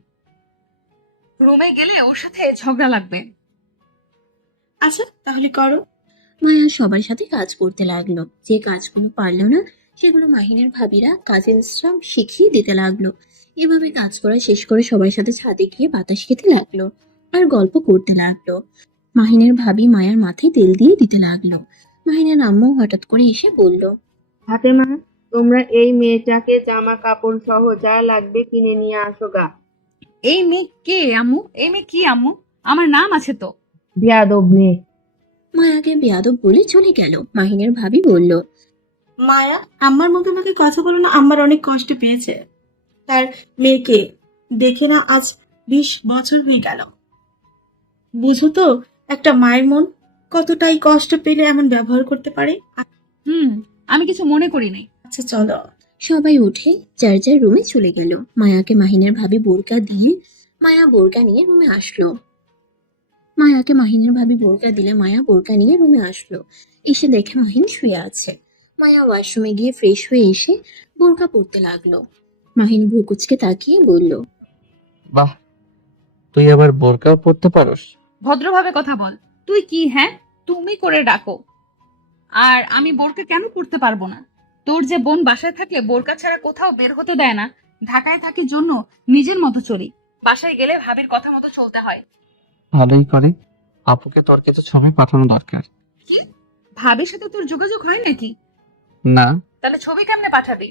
রুমে গেলে ওর সাথে ঝগড়া লাগবে। আচ্ছা তাহলে করো। মায়া সবার সাথে কাজ করতে লাগলো। যে কাজগুলো পারলো না সেগুলো মাহিনের ভাবিরা কাজিনসরা শিখিয়ে দিতে লাগলো। এভাবে কাজ করা শেষ করে সবার সাথে ছাদে গিয়ে বাতাস খেতে লাগলো আর গল্প করতে লাগলো। মাহিনের ভাবি মায়ার মাথায় তেল দিয়ে দিতে লাগলো। মাহিনের আম্মু হঠাৎ করে এসে বলল, ফাতেমা, তোমরা এই মেয়েটাকে জামা কাপড় সহ যা লাগবে কিনে নিয়ে আসো গা। এই মেয়ে কে আম্মু? এই মেয়ে কি আম্মু? আমার নাম আছে তো। বেয়াদব মেয়ে। মায়াকে বেয়াদব বলে চলে গেল। মাহিনের ভাবি বলল, মায়া, আম্মার মুখে মুখে কথা বলো না, আম্মার অনেক কষ্ট পেয়েছে। তার মেয়েকে দেখে না আজ 20 বছর হয়ে গেল। বুঝো তো, একটা মায়ের মন কতটাই কষ্ট পেলে এমন ব্যবহার করতে পারে। আমি কিছু মনে করি নাই। আচ্ছা চলো। সবাই উঠে যার যার রুমে চলে গেল। মায়াকে মাহিনের ভাবি বোরকা দিয়ে মায়া বোরকা নিয়ে রুমে আসলো। মায়াকে মাহিনের ভাবি বোরকা দিলে মায়া বোরকা নিয়ে রুমে আসলো। এসে দেখে মাহিন শুয়ে আছে। মায়া ওয়াশরুমে গিয়ে ফ্রেশ হয়ে এসে বোরকা পরতে লাগলো। মাহিন ভ্রুকুচকে তাকিয়ে বলল, বাহ, তুই আবার বোরকাও পরতে পারোস? ভদ্রভাবে কথা বল। তুই কি, হ্যাঁ? তুমি করে ডাকো। আর আমি বোরকা কেন করতে পারবো না? তোর যে বোন বাসায় থাকলে বোরকা ছাড়া কোথাও বের হতে দেয় না। ঢাকায় থাকি জন্য নিজের মতো চলি। বাসায় গেলে ভাবির কথা মতো চলতে হয়। ভালোই করে। আপুকে তোর কিছু ছবি পাঠানো দরকার। কি? ভাবির সাথে তোর যোগাযোগ হয় নাকি? না, তাহলে ছবি কেমনে পাঠাবি?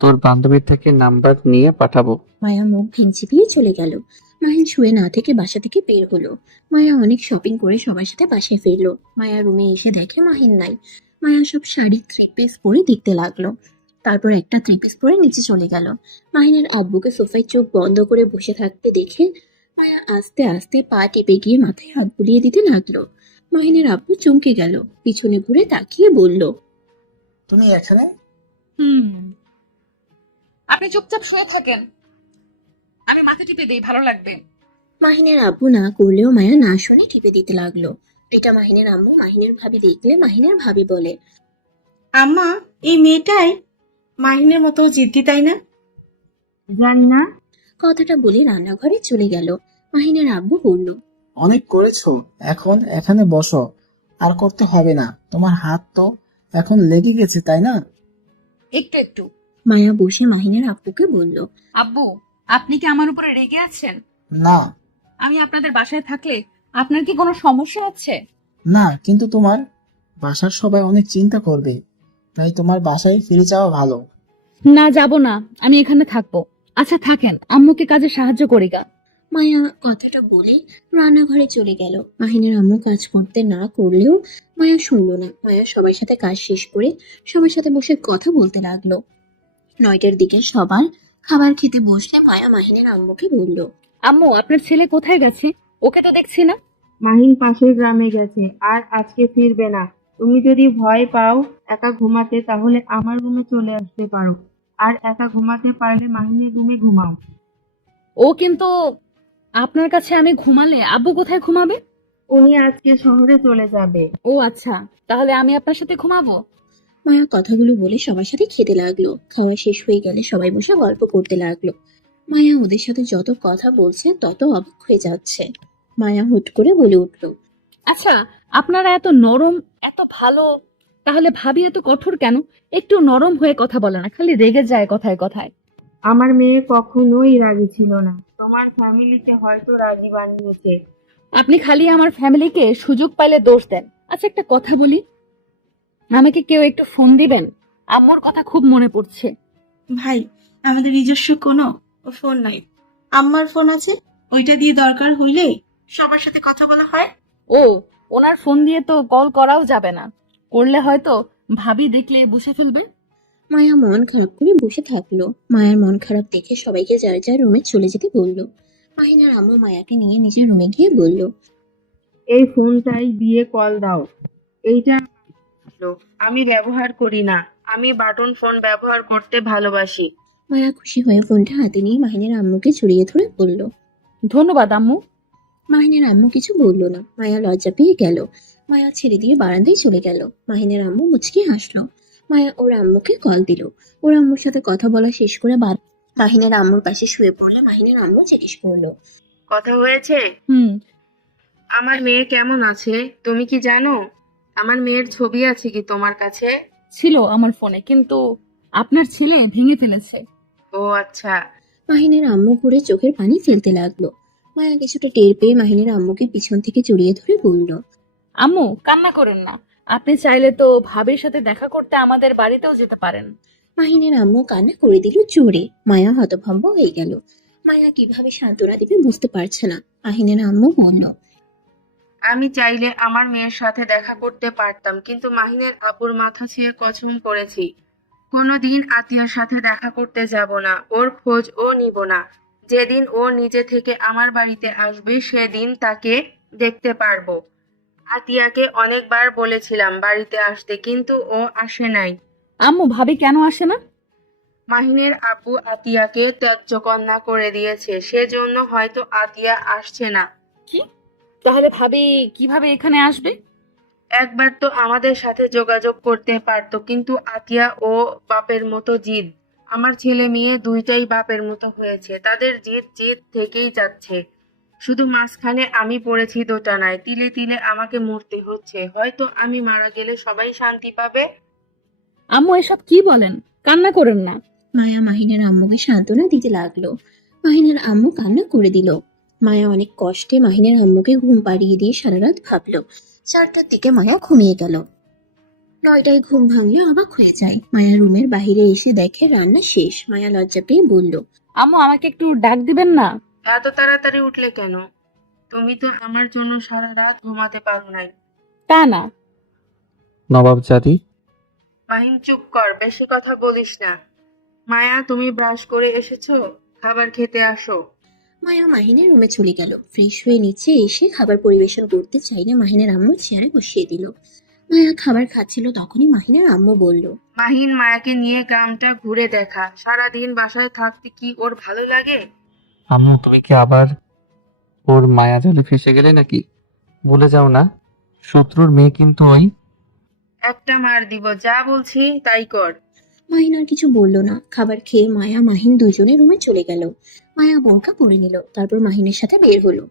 তোর বান্ধবীর থেকে নাম্বার নিয়ে পাঠাবো। মায়া মুখ ভেঙচিপিয়ে চলে গেল। মাহিন শুয়ে না থেকে বাসা থেকে বের হলো। মায়া অনেক শপিং করে সবার সাথে বাসায় ফিরলো। মায়া রুমে এসে দেখে মাহিন নাই। মায়া সব শাড়ি 3 পিস পরে দেখতে লাগলো। তারপর একটা 3 পিস পরে নিচে চলে গেল। মাহিনের আব্বুকে সোফায় চোখ বন্ধ করে বসে থাকতে দেখে মায়া আস্তে আস্তে পা টিপে গিয়ে মাথায় হাত বুলিয়ে দিতে লাগলো। মাহিনের আব্বু চমকে গেল, পিছনে ঘুরে তাকিয়ে বলল, তুমি এখানে? আপনি চুপচাপ শুয়ে থাকেন, আমি মাথা টিপে দিই, ভালো লাগবে। মাহিনের আব্বু না করলেও মায়া না শুনে টিপে দিতে লাগলো। এটা মাহিনের আম্মু মাহিনের ভাবি দেখলে মাহিনের ভাবি বলে, আম্মা, এই মেয়েটাই মাহিনের মতো জিদ্দি, তাই না? জানি না। কথাটা বলে রান্নাঘরে চলে গেল। মাহিনের আব্বু বলল, অনেক করেছো, এখন এখানে বসো। আর করতে হবে না, তোমার হাত তো এখন লেগে গেছে, তাই না? একটু একটু। মায়া বসে মাহিনের আব্বুকে বলল, আব্বু, আপনি কি আমার উপরে রেগে আছেন? না। আমি আপনাদের বাসায় থাকলে আপনার কি কোনো সমস্যা আছে? না, কিন্তু তোমার বাসার সবাই অনেক চিন্তা করবে, তাই তোমার বাসায় ফিরে যাওয়া ভালো। না, যাব না, আমি এখানে থাকবো। আচ্ছা থাকেন, আম্মুকে কাজে সাহায্য করি গা। মায়া কথাটা বলে রান্নাঘরে চলে গেল। মাহিনের আম্মু কাজ করতে না করলেও মায়া শুনলো না। মায়া সবার সাথে কাজ শেষ করে সবার সাথে বসে কথা বলতে লাগলো। 9টার দিকে সবার খাবার খেতে বসলে মায়া মাহিনের আম্মুকে বলল, আম্মু, আপনার ছেলে কোথায় গেছে? ওকে তো দেখছি না। মাহিন পাশের গ্রামে গেছে আর আজকে ফিরবে না। তুমি যদি ভয় পাও একা ঘুমাতে, তাহলে আমার রুমে চলে আসতে পারো। আর একা ঘুমাতে পারলে মাহিনের রুমে ঘুমাও। ও কিন্তু আপনার কাছে আমি ঘুমালে আব্বু কোথায় ঘুমাবে? উনি আজকে শহরে চলে যাবে। ও আচ্ছা, তাহলে আমি আপনার সাথে ঘুমাবো। মায়া কথাগুলো বলে সবার সাথে খেতে লাগলো। খাওয়া শেষ হয়ে গেলে সবাই বসে গল্প করতে লাগলো। মায়া ওদের সাথে যত কথা বলছে তত অবাক হয়ে যাচ্ছে। মায়া হুট করে বলে উঠল, আচ্ছা, আপনারা এত নরম, এত ভালো, তাহলে ভাবি এত কঠোর কেন? একটু নরম হয়ে কথা বলে না, খালি রেগে যায় কথায় কথায়। আমার মেয়ে কখনোই রাগী ছিল না। তোমার ফ্যামিলিকে হয়তো রাগী বানিয়েছে। আপনি খালি আমার ফ্যামিলিকে সুযোগ পাইলে দোষ দেন। আচ্ছা একটা কথা বলি, আমাকে কেউ একটু ফোন দিবেন? আম্মুর কথা খুব মনে পড়ছে। ভাই, আমাদের নিজস্ব কোনো ফোন নাই। আম্মার ফোন আছে, ওইটা দিয়ে দরকার হইলে সবার সাথে কথা বলা হয়। ও, ওনার ফোন দিয়ে তো কল করাও যাবে না, করলে হয়তো ভাবি দেখলে বুঝে ফেলবে। মায়া মন খারাপ করে বসে থাকলো। মায়ার মন খারাপ দেখে সবাইকে যার যার রুমে চলে যেতে বলল। মাহিনার আম্মু মায়াকে নিয়ে নিজের রুমে গিয়ে বলল, এই ফোনটাই দিয়ে কল দাও। এইটা ভালো, আমি ব্যবহার করি না। আমি বাটন ফোন ব্যবহার করতে ভালোবাসি। মায়া খুশি হয়ে ফোনটা হাতে নিয়ে মাহিনের আম্মুকে জড়িয়ে ধরে বলল। ধন্যবাদ আম্মু। মাহিনের আম্মু কিছু বলল না। মায়া লজ্জা পেয়ে গেল। মায়া ছেড়ে দিয়ে বারান্দায় চলে গেল। মাহিনের আম্মু মুচকি হাসলো। মায়া ওর আম্মুকে কল দিল। ওর আম্মুর সাথে কথা বলা শেষ করে মাহিনের আম্মুর পাশে শুয়ে পড়লে মাহিনের আম্মু জিজ্ঞেস করলো, কথা হয়েছে? হুম। আমার মেয়ে কেমন আছে তুমি কি জানো? আমার মেয়ের ছবি আছে কি তোমার কাছে? ছিল আমার ফোনে, কিন্তু আপনার ছেলে ভেঙে ফেলেছে। ও আচ্ছা। মাহিনের আম্মু ঘুরে চোখের পানি ফেলতে লাগলো। মায়া কিছুটা টের পেয়ে মাহিনের আম্মুকে পিছন থেকে জড়িয়ে ধরে বলল, আম্মু কান্না করেন না, আপনি চাইলে তো ভাবির সাথে দেখা করতে আমাদের বাড়িতেও যেতে পারেন। মাহিনের আম্মু কান্না করে দিল জোরে। মায়া হতভম্ব হয়ে গেল। মায়া কিভাবে সান্ত্বনা দিবে বুঝতে পারছে না। মাহিনের আম্মু বলল, আমি চাইলে আমার মেয়ের সাথে দেখা করতে পারতাম, কিন্তু মাহিনের আব্বুর মাথা ছুঁয়ে কসম করেছি কোনোদিন আতিয়ার সাথে দেখা করতে যাব না, ওর খোঁজ ও নিব না। যেদিন ও নিজে থেকে আমার বাড়িতে আসবে সেদিন তাকে দেখতে পারবো। আতিয়াকে অনেকবার বলেছিলাম বাড়িতে আসতে, কিন্তু ও আসে নাই। আম্মু ভাবি কেন আসে না? মাহিনের আব্বু আতিয়াকে ত্যায্য কন্যা করে দিয়েছে, সেজন্য হয়তো আতিয়া আসছে না। কি? তাহলে ভাবি কিভাবে এখানে আসবে? একবার তো আমাদের সাথে যোগাযোগ করতে পারতো, কিন্তু আতিয়া ও বাপের মতো জিদ। আমার ছেলে মেয়ে দুইটাই বাপের মতো হয়েছে, তাদের জিদ জিদ থেকেই যাচ্ছে। শুধু মাঝখানে আমি পড়েছি দোটানায়, তিলে তিলে আমাকে মরতে হচ্ছে। হয়তো আমি মারা গেলে সবাই শান্তি পাবে। আম্মু এসব কি বলেন? কান্না করেন না। মায়া মাহিনের আম্মুকে সান্ত্বনা দিতে লাগলো। মাহিনের আম্মু কান্না করে দিল। মায়া অনেক কষ্টে মাহিনের আম্মুকে ঘুম পাড়িয়ে দিয়ে সারা রাত ভাবলো। 4টার দিকে মায়া ঘুমিয়ে গেল। 9টায় ঘুম ভাঙলে অবাক হয়ে যায়। মায়া রুমের বাইরে এসে দেখে রান্না শেষ। মায়া লজ্জা পেয়ে বলল, আম্মু আমাকে একটু ডাক দিবেন না? এত তাড়াতাড়ি উঠলে কেন? তুমি তো আমার জন্য সারা রাত ঘুমাতে পারো নাই। তা না। নবাবজাদি, মাহিন চুপ কর, বেশি কথা বলিস না। মায়া তুমি ব্রাশ করে এসেছো? খাবার খেতে আসো। মায়া মাহিনের রুমে চলে গেল। ফ্রেশ হয়ে নিচে এসে খাবার পরিবেশন করতে চাইলে মাহিনের আম্মু চেয়ারে বসিয়ে দিল। মায়া খাবার খাচ্ছিল, তখনই মাহিনের আম্মু বলল, মাহিন মায়াকে নিয়ে গ্রামটা ঘুরে দেখা। সারাদিন বাসায় থাকতে কি ওর ভালো লাগে? আম্মু তুমি কি আবার ওর মায়াজালে ফেসে গেলে নাকি? ভুলে যাও না, শত্রুর মেয়ে কিন্তু ওই। একটা মার দিব, যা বলছি তাই কর। মাহিন আর কিছু বলল না। খাবার খেয়ে মায়া মাহিন দুজনে রুমে চলে গেল। মায়া বোরকা পরে নিল, তারপর মাহিনের সাথে বের হলো।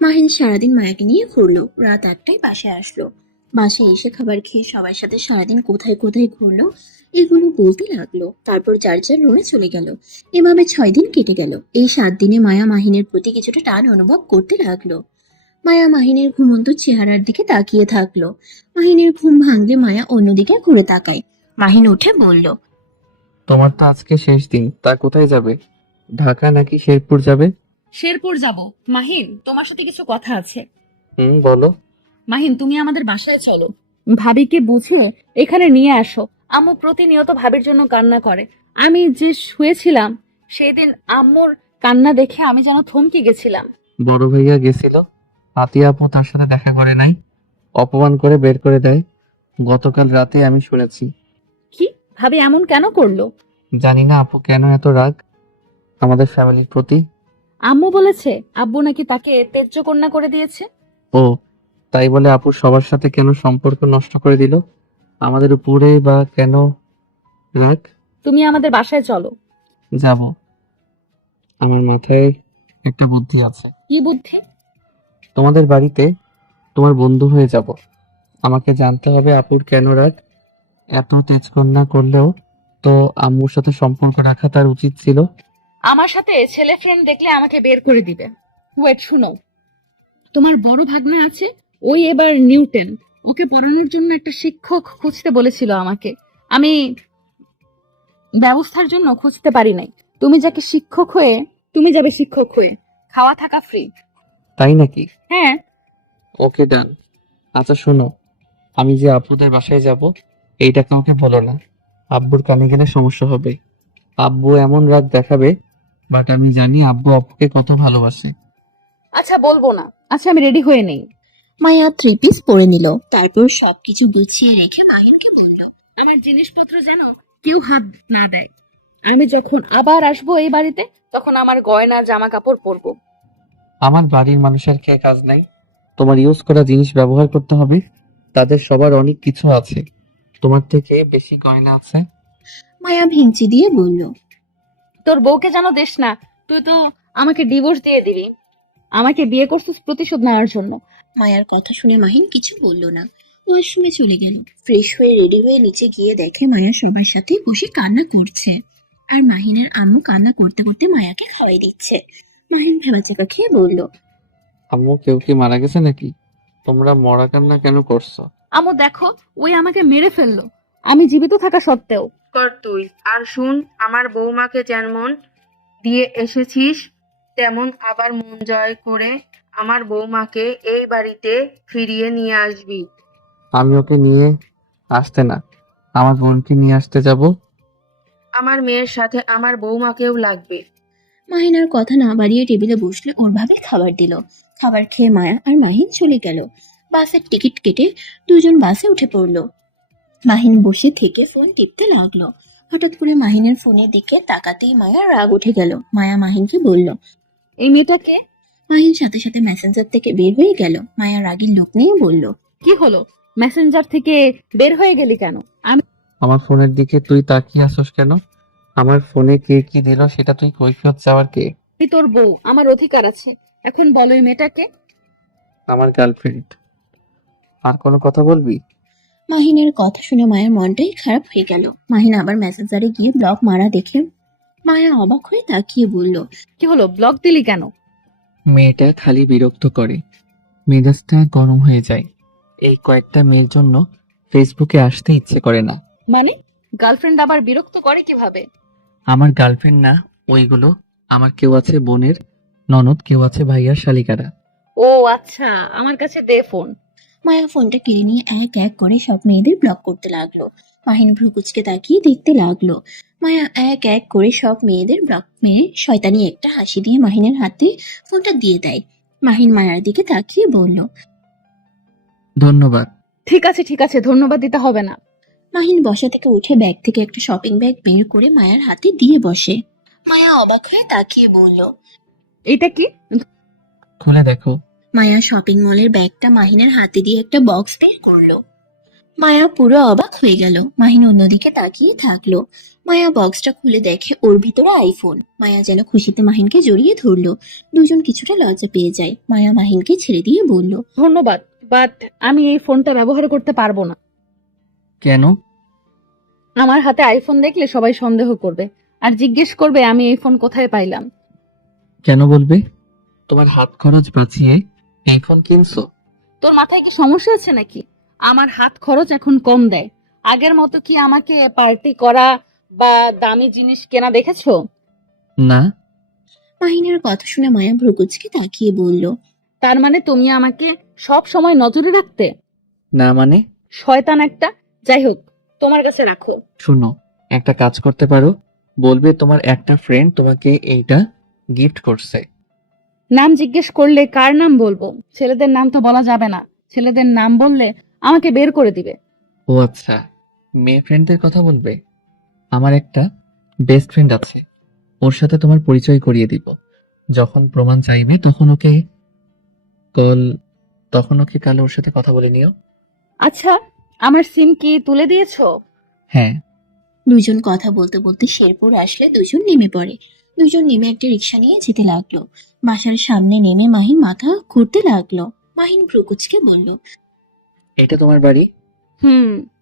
মাহিন সারাদিন মায়াকে নিয়ে ঘুরলো। রাত 1টায় বাসায় আসলো। বাসায় এসে খাবার খেয়ে সবার সাথে সারাদিন কোথায় কোথায় ঘুরলো এগুলো বলতে লাগলো। তারপর যার যার রুমে চলে গেল। এভাবে 6 দিন কেটে গেল। এই 7 দিনে মায়া মাহিনের প্রতি কিছুটা টান অনুভব করতে লাগলো। মায়া মাহিনের ঘুমন্ত চেহারার দিকে তাকিয়ে থাকলো। মাহিনের ঘুম ভাঙলে মায়া অন্যদিকে ঘুরে তাকায়। মাহিন উঠে বলল, তোমার তো আজকে শেষ দিন, তা কোথায় যাবে? ঢাকা নাকি শেরপুর যাবে? শেরপুর যাব। মাহিন তোমার সাথে কিছু কথা আছে। বলো। মাহিন তুমি আমাদের বাসায় চলো, ভাবিকে বুঝে এখানে নিয়ে আসো। আম্মু প্রতিনিয়ত ভাবির জন্য কান্না করে। আমি যে শুয়েছিলাম সেদিন আম্মুর কান্না দেখে আমি যেন থমকে গেছিলাম। বড় ভাইয়া গেছিল, আতিয়া আপু তার সাথে দেখা করে নাই, অপমান করে বের করে দেয়। গতকাল রাতে আমি শুনেছি। কি? ভাবি এমন কেন করলো? জানি না আপু কেন এত রাগ আমাদের ফ্যামিলির প্রতি। আম্মু বলেছে আব্বু নাকি তাকে ত্যায্য কন্যা করে দিয়েছে। ও, তাই বলে আপু সবার সাথে কেন সম্পর্ক নষ্ট করে দিল? আমাদের উপরে বা কেন রাগ? তুমি আমাদের বাসায় চলো। যাব। আমার মাথায় একটা বুদ্ধি আছে। কি বুদ্ধি? তোমাদের বাড়িতে তোমার বন্ধু হয়ে যাব। আমাকে জানতে হবে আপুর কেন রাগ। এত তেজকন্যা করলেও তো আম্মুর সাথে সম্পর্ক রাখা তার উচিত ছিল। আমার সাথে ছেলে ফ্রেন্ড দেখলে আমাকে বের করে দিবে। ওয়েট, শুনো, তোমার বড় ভাগ্নে আছে, ওই এবার নিউটেন, ওকে পড়ানোর জন্য একটা শিক্ষক খুঁজতে বলেছিল আমাকে। আমি ব্যবস্থার জন্য খুঁজতে পারি নাই। তুমি যাকে শিক্ষক হয়ে, তুমি যাবে শিক্ষক হয়ে, খাওয়া থাকা ফ্রি। তাই নাকি? হ্যাঁ। ওকে ডান। আচ্ছা শোনো, আমি যে আপুদের বাসায় যাব এইটা কাউকে বলো না। আব্বুর কানে গেলে সমস্যা হবে। আব্বু এমন রাগ দেখাবে, বাট আমি জানি আব্বু আপুকে কত ভালোবাসে। আচ্ছা বলবো না। আচ্ছা আমি রেডি হয়ে নেই। মায়া 3 পিস পরে নিল। তারপর সবকিছু গুছিয়ে রেখে মাহিনকে বলল, আমার জিনিসপত্র যেন কেউ হাত না দেয়। আমি যখন আবার আসবো এই বাড়িতে তখন আমার গয়না জামা কাপড় পরবো। আমার বাড়ির মানুষের কে কাজ নাই? তোমার ইউজ করা জিনিস ব্যবহার করতে হবে। তাদের সবার অনেক কিছু আছে, তোমার থেকে বেশি গয়না আছে। মায়া ভেঙচি দিয়ে বলল, তোর বউকে যেন দেশ না, তুই তো আমাকে ডিভোর্স দিয়ে দিবি। আমাকে বিয়ে করছিস প্রতিশোধ নেওয়ার জন্য। মায়ার কথা শুনে মাহিন কিছু বলল না। ওয়াশরুমে চলে গেল। ফ্রেশ হয়ে রেডি হয়ে নিচে গিয়ে দেখে মায়া সবার সাথে বসে কান্না করছে, আর মাহিনের আম্মু কান্না করতে করতে মায়াকে খাওয়াই দিচ্ছে। মাহিন ভেবাচাকা খেয়ে বলল, আম্মু কেউ কি মারা গেছে নাকি? তোমরা মরা কান্না কেন করছো? আম্মু দেখো, ওই আমাকে মেরে ফেললো, আমি জীবিত থাকা সত্ত্বেও। কর তুই। আর শুন, আমার বৌমাকে যেমন দিয়ে এসেছিস তেমন আবার মন জয় করে আমার বৌমাকে এই বাড়িতে ফিরিয়ে নিয়ে আসবি। আমি ওকে নিয়ে আসতে না, আমার বোনকে নিয়ে আসতে যাব। আমার মেয়ের সাথে আমার বৌমাকেও লাগবে। মাহিন আর কথা না বাড়িয়ে টেবিলে বসলে ওর ভাবে খাবার দিল। খাবার খেয়ে মায়া আর মাহিন চলে গেল। বাসের টিকিট কেটে দুজন বাসে উঠে পড়লো। মাহিন বসে থেকে ফোন টিপতে লাগলো। হঠাৎ করে মাহিনের ফোনের দিকে তাকাতেই মায়ার রাগ উঠে গেল। মায়া মাহিনকে বলল। এই মেয়েটাকে মাহিন সাথে সাথে মেসেঞ্জার থেকে বের হয়ে গেল। মায়া রাগীর লোক নিয়ে বলল, কি হলো? মেসেঞ্জার থেকে বের হয়ে গেলি কেন? আমার ফোনের দিকে তুই তাকিয়ে আসোস কেন? আমার ফোনে কে কি দিল সেটা তুই কৈফিয়ত চাওয়ার কে? আমি তোর বউ, আমার অধিকার আছে। এখন বলো এই মেয়েটাকে। আমার গার্লফ্রেন্ড। আর কোনো কথা বলবি? মাহিনের কথা শুনে মায়ের মনটাই খারাপ হয়ে গেল। মাহিন আবার মেসেঞ্জারে গিয়ে ব্লক মারা দেখে মায়া অবাক হয়ে তাকিয়ে বলল, কি হলো, ব্লক দিলি কেন? মেয়েটা খালি বিরক্ত করে, মেজাজটা গরম হয়ে যায়। এই কয়েকটা মেয়ের জন্য ফেসবুকে আসতে ইচ্ছে করে না। মানে গার্লফ্রেন্ড আবার বিরক্ত করে কিভাবে? আমার গার্লফ্রেন্ড না ওইগুলো, আমার কেউ আছে বোনের ননদ, কেউ আছে ভাইয়ার শালিকারা। ও আচ্ছা, আমার কাছে দে ফোন। মায়া ফোনটা কেড়ে নিয়ে এক এক করে সব মেয়েদের ব্লক করতে লাগলো। মাহিন ভ্রুকুচকে তাকিয়ে দেখতে লাগলো। মায়া এক এক করে সব মেয়েদের ব্লক মেরে শয়তানি একটা হাসি দিয়ে মাহিনের হাতে ফোনটা দিয়ে দেয়। মাহিন মায়ার দিকে তাকিয়ে বলল, ধন্যবাদ। ঠিক আছে, ধন্যবাদ দিতে হবে না। মাহিন বসা থেকে উঠে ব্যাগ থেকে একটা শপিং ব্যাগ বের করে মায়ার হাতে দিয়ে বসে। মায়া অবাক হয়ে তাকিয়ে বলল, এটা কি? খুলে দেখো। মায়া শপিং মলের ব্যাগটা মাহিনের হাতে দিয়ে একটা বক্স বের করলো। মায়া পুরো অবাক হয়ে গেল। মাহিন অন্যদিকে তাকিয়ে থাকলো। মায়া বক্সটা খুলে দেখে ওর ভিতরে আইফোন। মায়া যেন খুশিতে মাহিনকে জড়িয়ে ধরলো। দুজন কিছুটা লজ্জা পেয়ে যায়। মায়া মাহিনকে ছেড়ে দিয়ে বলল, ধন্যবাদ, বাট আমি এই ফোনটা ব্যবহার করতে পারবো না। কেন? আমার হাতে আইফোন দেখলে সবাই সন্দেহ করবে আর জিজ্ঞেস করবে আমি এই ফোন কোথায় পাইলাম। কেন বলবে? তোমার হাত খরচ বাঁচিয়ে এই ফোন কিনছো? তোর মাথায় কি সমস্যা আছে নাকি? আমার হাত খরচ এখন কম দেয়। আগের মতো কি আমাকে পার্টি করা বা দামি জিনিস কেনা দেখেছো? না। মাহিনের কথা শুনে মায়া ভ্রুকুচকে তাকিয়ে বলল, তার মানে তুমি আমাকে সব সময় নজরে রাখতে? না মানে? শয়তান একটা। যাই হোক, তোমার কাছে রাখো। শুনো, একটা কাজ করতে পারো, বলবে তোমার একটা ফ্রেন্ড তোমাকে এইটা গিফট করছে। নাম জিজ্ঞেস করলে কার নাম বলবো? ছেলেদের নাম তো বলা যাবে না, ছেলেদের নাম বললে আমাকে বের করে দিবে। ও আচ্ছা, মেয়ে ফ্রেন্ডদের কথা বলবে? আমার একটা বেস্ট ফ্রেন্ড আছে, ওর সাথে তোমার পরিচয় করিয়ে দিব। যখন প্রমাণ চাইবে কল তখন ওকে কাল ওর সাথে কথা বলে নিও। আচ্ছা, আমার সিম কি তুলে দিয়েছো? হ্যাঁ। দুজন কথা বলতে বলতে শেরপুর আসলে দুজন নেমে পড়ে। দুজন নেমে একটা রিক্সা নিয়ে যেতে লাগলো। বাসার সামনে নেমে মাহিন মাথা ঘুরতে লাগলো। মাহিন ভ্রুকুচকে বলল, এটা তোমার বাড়ি?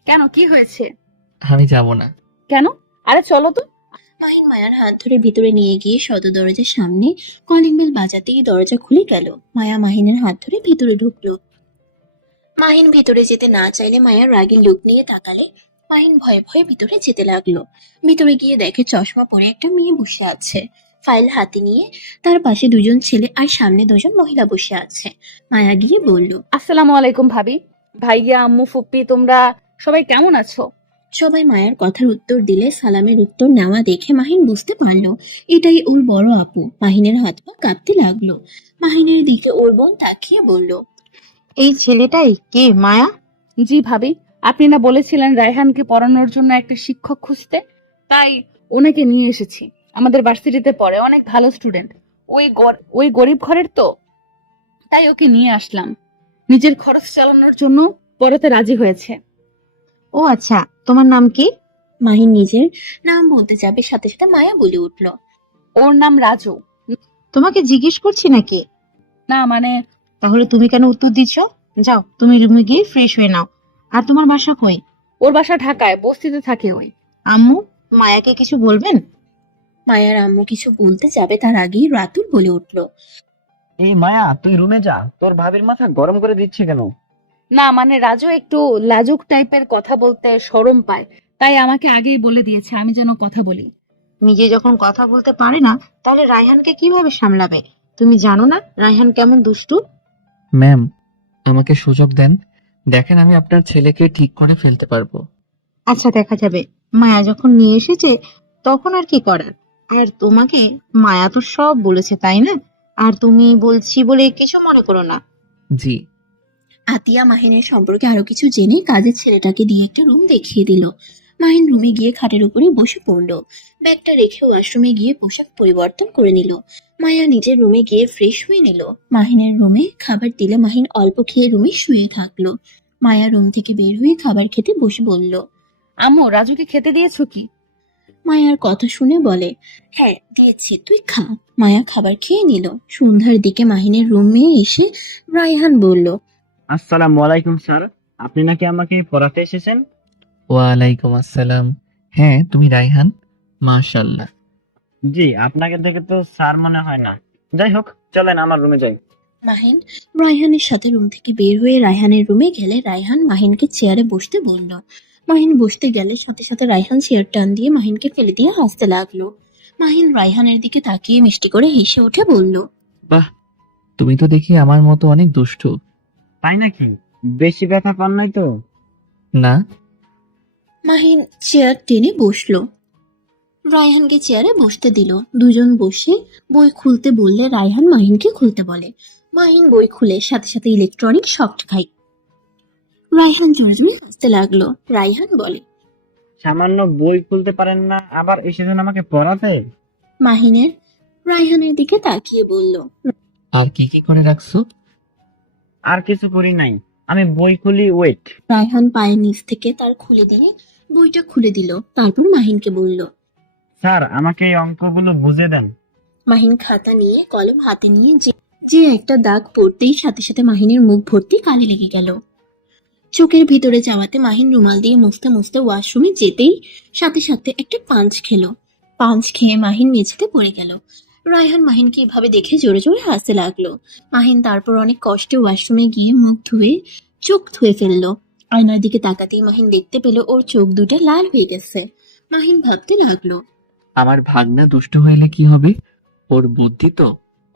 কেন, কি হয়েছে? আমি যাব না। কেন? আরে চলো তো। মাহিন মায়ার হাত ধরে ভিতরে নিয়ে গিয়ে সদর দরজার সামনে কলিং বেল বাজাতেই দরজা খুলে গেল। মায়া মাহিনের হাত ধরে ভিতরে ঢুকলো। মাহিন ভিতরে যেতে না চাইলে মায়ার রাগের লোক নিয়ে তাকালে মাহিন ভয়ে ভয়ে ভিতরে যেতে লাগলো। ভিতরে গিয়ে দেখে চশমা পরে একটা মেয়ে বসে আছে, ফাইল হাতে নিয়ে। তার পাশে দুজন ছেলে আর সামনে দুজন মহিলা বসে আছে। মায়া গিয়ে বলল, আসসালামু আলাইকুম ভাবি, ভাইয়া, আম্মু, ফুপ্পি, তোমরা সবাই কেমন আছো? সবাই মায়ের কথার উত্তর দিলে সালামের উত্তর নেওয়া দেখে মাহিন বুঝতে পারলো এটাই ওর বড় আপু। মাহিনের হাত পা কাঁপতে লাগলো। মাহিনের দিকে ওর বোন তাকিয়ে বলল, এই ছেলেটাই কে মায়া? জি ভাবি, আপনি না বলেছিলেন রায়হানকে পড়ানোর জন্য একটা শিক্ষক খুঁজতে, তাই ওনাকে নিয়ে এসেছি। আমাদের ভার্সিটিতে পড়ে, অনেক ভালো স্টুডেন্ট। ওই গরিব ঘরের তো, তাই ওকে নিয়ে আসলাম। নিজের খরচ চালানোর জন্য পড়াতে রাজি হয়েছে। ও আচ্ছা, তোমার নাম কি? মাহিন নিজের নাম বলতে যাবে সাথে সাথে মায়া বলে উঠল, ওর নাম রাজু। তোমাকে জিজ্ঞেস করছি নাকি? না মানে, তাহলে তুমি কেন উত্তর দিচ্ছ? যাও, তুমি রুমে গিয়ে ফ্রেশ হয়ে নাও। আর তোমার বাসা কই? ওর বাসা ঢাকায়, বস্তিতে থাকে ওই। আম্মু, মায়াকে কিছু বলবেন? মায়ার আম্মু কিছু বলতে যাবে তার আগেই রাতুল বলে উঠল। এই মায়া, তুই রুমে যা, তোর ভাবির মাথা গরম করে দিচ্ছে কেন? না মানে রাজু একটু লাজুক টাইপের কথা বলতে শরম পায়, তাই আমাকে আগেই বলে দিয়েছে আমি যেন কথা বলি। নিজে যখন কথা বলতে পারে না, তাহলে রায়হানকে কিভাবে সামলাবে? তুমি জানো না রায়হান কেমন দুষ্টু? ম্যাম, আমাকে সুযোগ দেন, দেখেন আমি আপনার ছেলেকে ঠিক করে ফেলতে পারবো। আচ্ছা, দেখা যাবে। মায়া যখন নিয়ে এসেছে তখন আর কি করার। আর তোমাকে মায়া তো সব বলেছে, তাই না? আর তুমি বলছি বলে কিছু মনে করো না। জি। আতিয়া মাহিনের সম্পর্কে আরো কিছু জেনে কাজের ছেলেটাকে দিয়ে একটা রুম দেখিয়ে দিল। মাহিন রুমে গিয়ে খাটের উপরে বসে পড়ল। ব্যাগটা রেখে ওয়াশরুমে গিয়ে পোশাক পরিবর্তন করে নিল। মায়া নিজের রুমে গিয়ে ফ্রেশ হয়ে নিল। মাহিনের রুমে খাবার দিলে মাহিন অল্প খেয়ে রুমে শুয়ে থাকলো। মায়া রুম থেকে বের হয়ে খাবার খেতে বসে বলল। আম্মু, রাজুকে খেতে দিয়েছো কি? মায়ার কথা শুনে বলে, হ্যাঁ দিয়েছি, তুই খা। মায়া খাবার খেয়ে নিল। সন্ধ্যার দিকে মাহিনের রুমে এসে রায়হান বলল, আসসালামু আলাইকুম স্যার, আপনি নাকি আমাকে পড়াতে এসেছেন? ওয়ালাইকুম আসসালাম। হ্যাঁ, তুমি রায়হান? মাশাআল্লাহ। জি, আপনাকে দেখে তো স্যার মনে হয় না। যাই হোক, চলেন আমার রুমে যাই। মাহিন রায়হানের সাথে রুম থেকে বের হয়ে রায়হানের রুমে গেলে রায়হান মাহিনকে চেয়ারে বসতে বলল। মাহিন বসতে গেলে সাথে সাথে রায়হান চেয়ার টান দিয়ে মাহিনকে ফেলে দিয়ে হাসতে লাগলো। মাহিন রায়হানের দিকে তাকিয়ে মিষ্টি করে হেসে উঠে বলল, বাহ, তুমি তো দেখি আমার মতো অনেক দুষ্টু। তাই নাকি? বেশি ব্যথা পান নাই তো? না। মাহিন চেয়ার টেনে বসলো। রায়হানকে চেয়ারে বসতে দিল। দুজন বসে বই খুলতে বললে রায়হান মাহিনকে খুলতে বলে। মাহিন বই খুলে সাথে সাথে ইলেকট্রনিক শক খায়। রায়হান জোরে জোরে হাসতে লাগলো। রায়হান বলে, সামান্য বই খুলতে পারেন না, আবার এসেছেন আমাকে পড়াতে? মাহিনের রায়হানের দিকে তাকিয়ে বলল, আর কি কি করে রাখছো? আর কিছু করি নাই, আমি বই খুলি, ওয়েট। রায়হান পায়ের নিচ থেকে তার খুলে দিয়ে বইটা খুলে দিল। তারপর মাহিনকে বলল। স্যার, আমাকে এই অঙ্কগুলো বুঝে দেন। মাহিন খাতা নিয়ে কলম হাতে নিয়ে যে একটা দাগ পড়তেই সাথে সাথে মাহিনের মুখ ভর্তি কালি লেগে গেল। চোখের ভিতরে যাওয়াতে মাহিন রুমাল দিয়ে মুছতে মুছতে ওয়াশরুমে যেতেই সাথে সাথে একটা পাঞ্চ খেলো। পাঞ্চ খেয়ে মাহিন মেঝেতে পড়ে গেল। রায়হান মাহিনকে এভাবে দেখে জোরে জোরে হাসতে লাগলো। মাহিন তারপর অনেক কষ্টে ওয়াশরুমে গিয়ে মুখ ধুয়ে চোখ ধুয়ে ফেললো। আয়নার দিকে তাকাতেই মাহিন দেখতে পেল ওর চোখ দুটো লাল হয়ে গেছে। মাহিন ভাবতে লাগলো, আমার ভাগ্না দুষ্ট হইলে কি হবে? ওর বুদ্ধি তো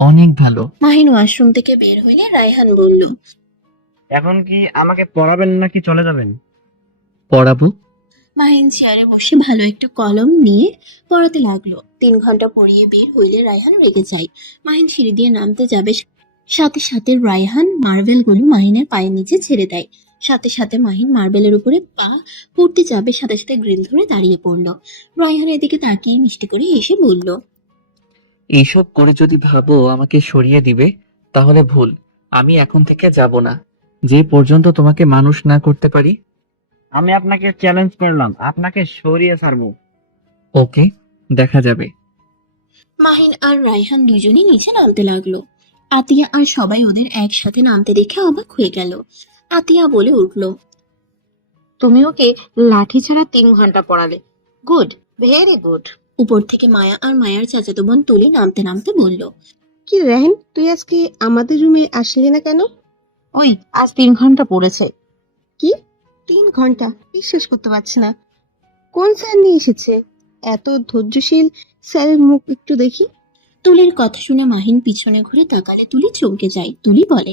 অনেক ভালো। মাহিন ওয়াশরুম থেকে বের হইলে রায়হান বলল, এখন কি আমাকে পড়াবেন নাকি চলে যাবেন? পড়াবো। মাহিন চেয়ারে বসে ভালো একটা কলম নিয়ে পড়াতে লাগলো। 3 ঘন্টা পড়িয়ে বের হইলে রায়হান রেগে যায়। মাহিন সিঁড়ি দিয়ে নামতে যাবে, সাথে সাথে রায়হান মার্বেল গুলো মাহিনের পায়ের নিচে ছেড়ে দেয়। সাথে সাথে মাহিন মার্বেলের উপরে পা পড়তে যাবে, সাথে সাথে গ্রিল ধরে দাঁড়িয়ে পড়লো। রায়হানের দিকে তাকিয়ে মিষ্টি করে এসে বলল, এইসব করে যদি ভাবো আমাকে সরিয়ে দিবে, তাহলে ভুল। আমি এখন থেকে যাব না, যে পর্যন্ত তোমাকে মানুষ না করতে পারি। আমি আপনাকে চ্যালেঞ্জ করলাম, আপনাকে সরিয়ে ছাড়বো। ওকে, দেখা যাবে। মাহিন আর রায়হান দুজনেই নিচে নামতে লাগলো। আতিয়া আর সবাই ওদের একসাথে নামতে দেখে অবাক হয়ে গেল। আতিয়া বলে উঠল, তুমি ওকে লাঠি ছাড়া 3 ঘন্টা পড়ালে। Good, very good. উপর থেকে মায়া আর মায়ার চাচাতো বোন তুলি নামতে নামতে বলল, কি রেহেন, তুই আজকে আমাদের রুমে আসলি না কেন? ওই আজ 3 ঘন্টা পড়েছে। কি 3 ঘন্টা? বিশ্বাস করতে পারছি না। কোন স্যার নিয়ে এসেছে? এত ধৈর্যশীল স্যারের মুখ একটু দেখি। তুলির কথা শুনে মাহিন পিছনে ঘুরে তাকালে তুলি চমকে যায়। তুলি বলে,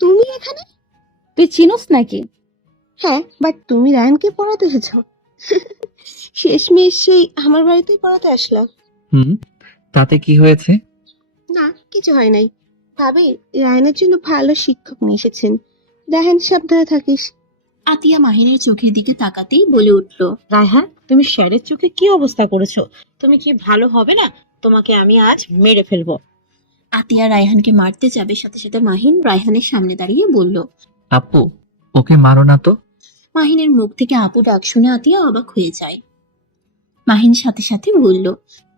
তুমি এখানে? তুই চিনোস নাকি? হ্যাঁ, বাট তুমি রায়ানকে পড়াতে এসেছো? শেষমেশ সেই আমার বাড়িতেই পড়াতে আসলা? হুম, তাতে কি হয়েছে? না, কিছু হয় নাই। ভাবি, রায়ানের জন্য ভালো শিক্ষক নিয়ে এসেছেন। রায়ান, সাবধানে থাকিস। আতিয়া মাহিনের চোখের দিকে তাকাতেই বলে উঠল, রায়হান, তুমি স্যারের চোখে কি অবস্থা করেছো? তুমি কি ভালো হবে না? তোমাকে আমি আজ মেরে ফেলবো। আতিয়া রায়হানকে মারতে যাবে, সাথে সাথে মাহিন রায়হানের সামনে দাঁড়িয়ে বলল। আপু, ওকে মারো না তো। মাহিনের মুখ থেকে আপু ডাক শুনে আতিয়া অবাক হয়ে যায়। মাহিন সাথে সাথে বলল,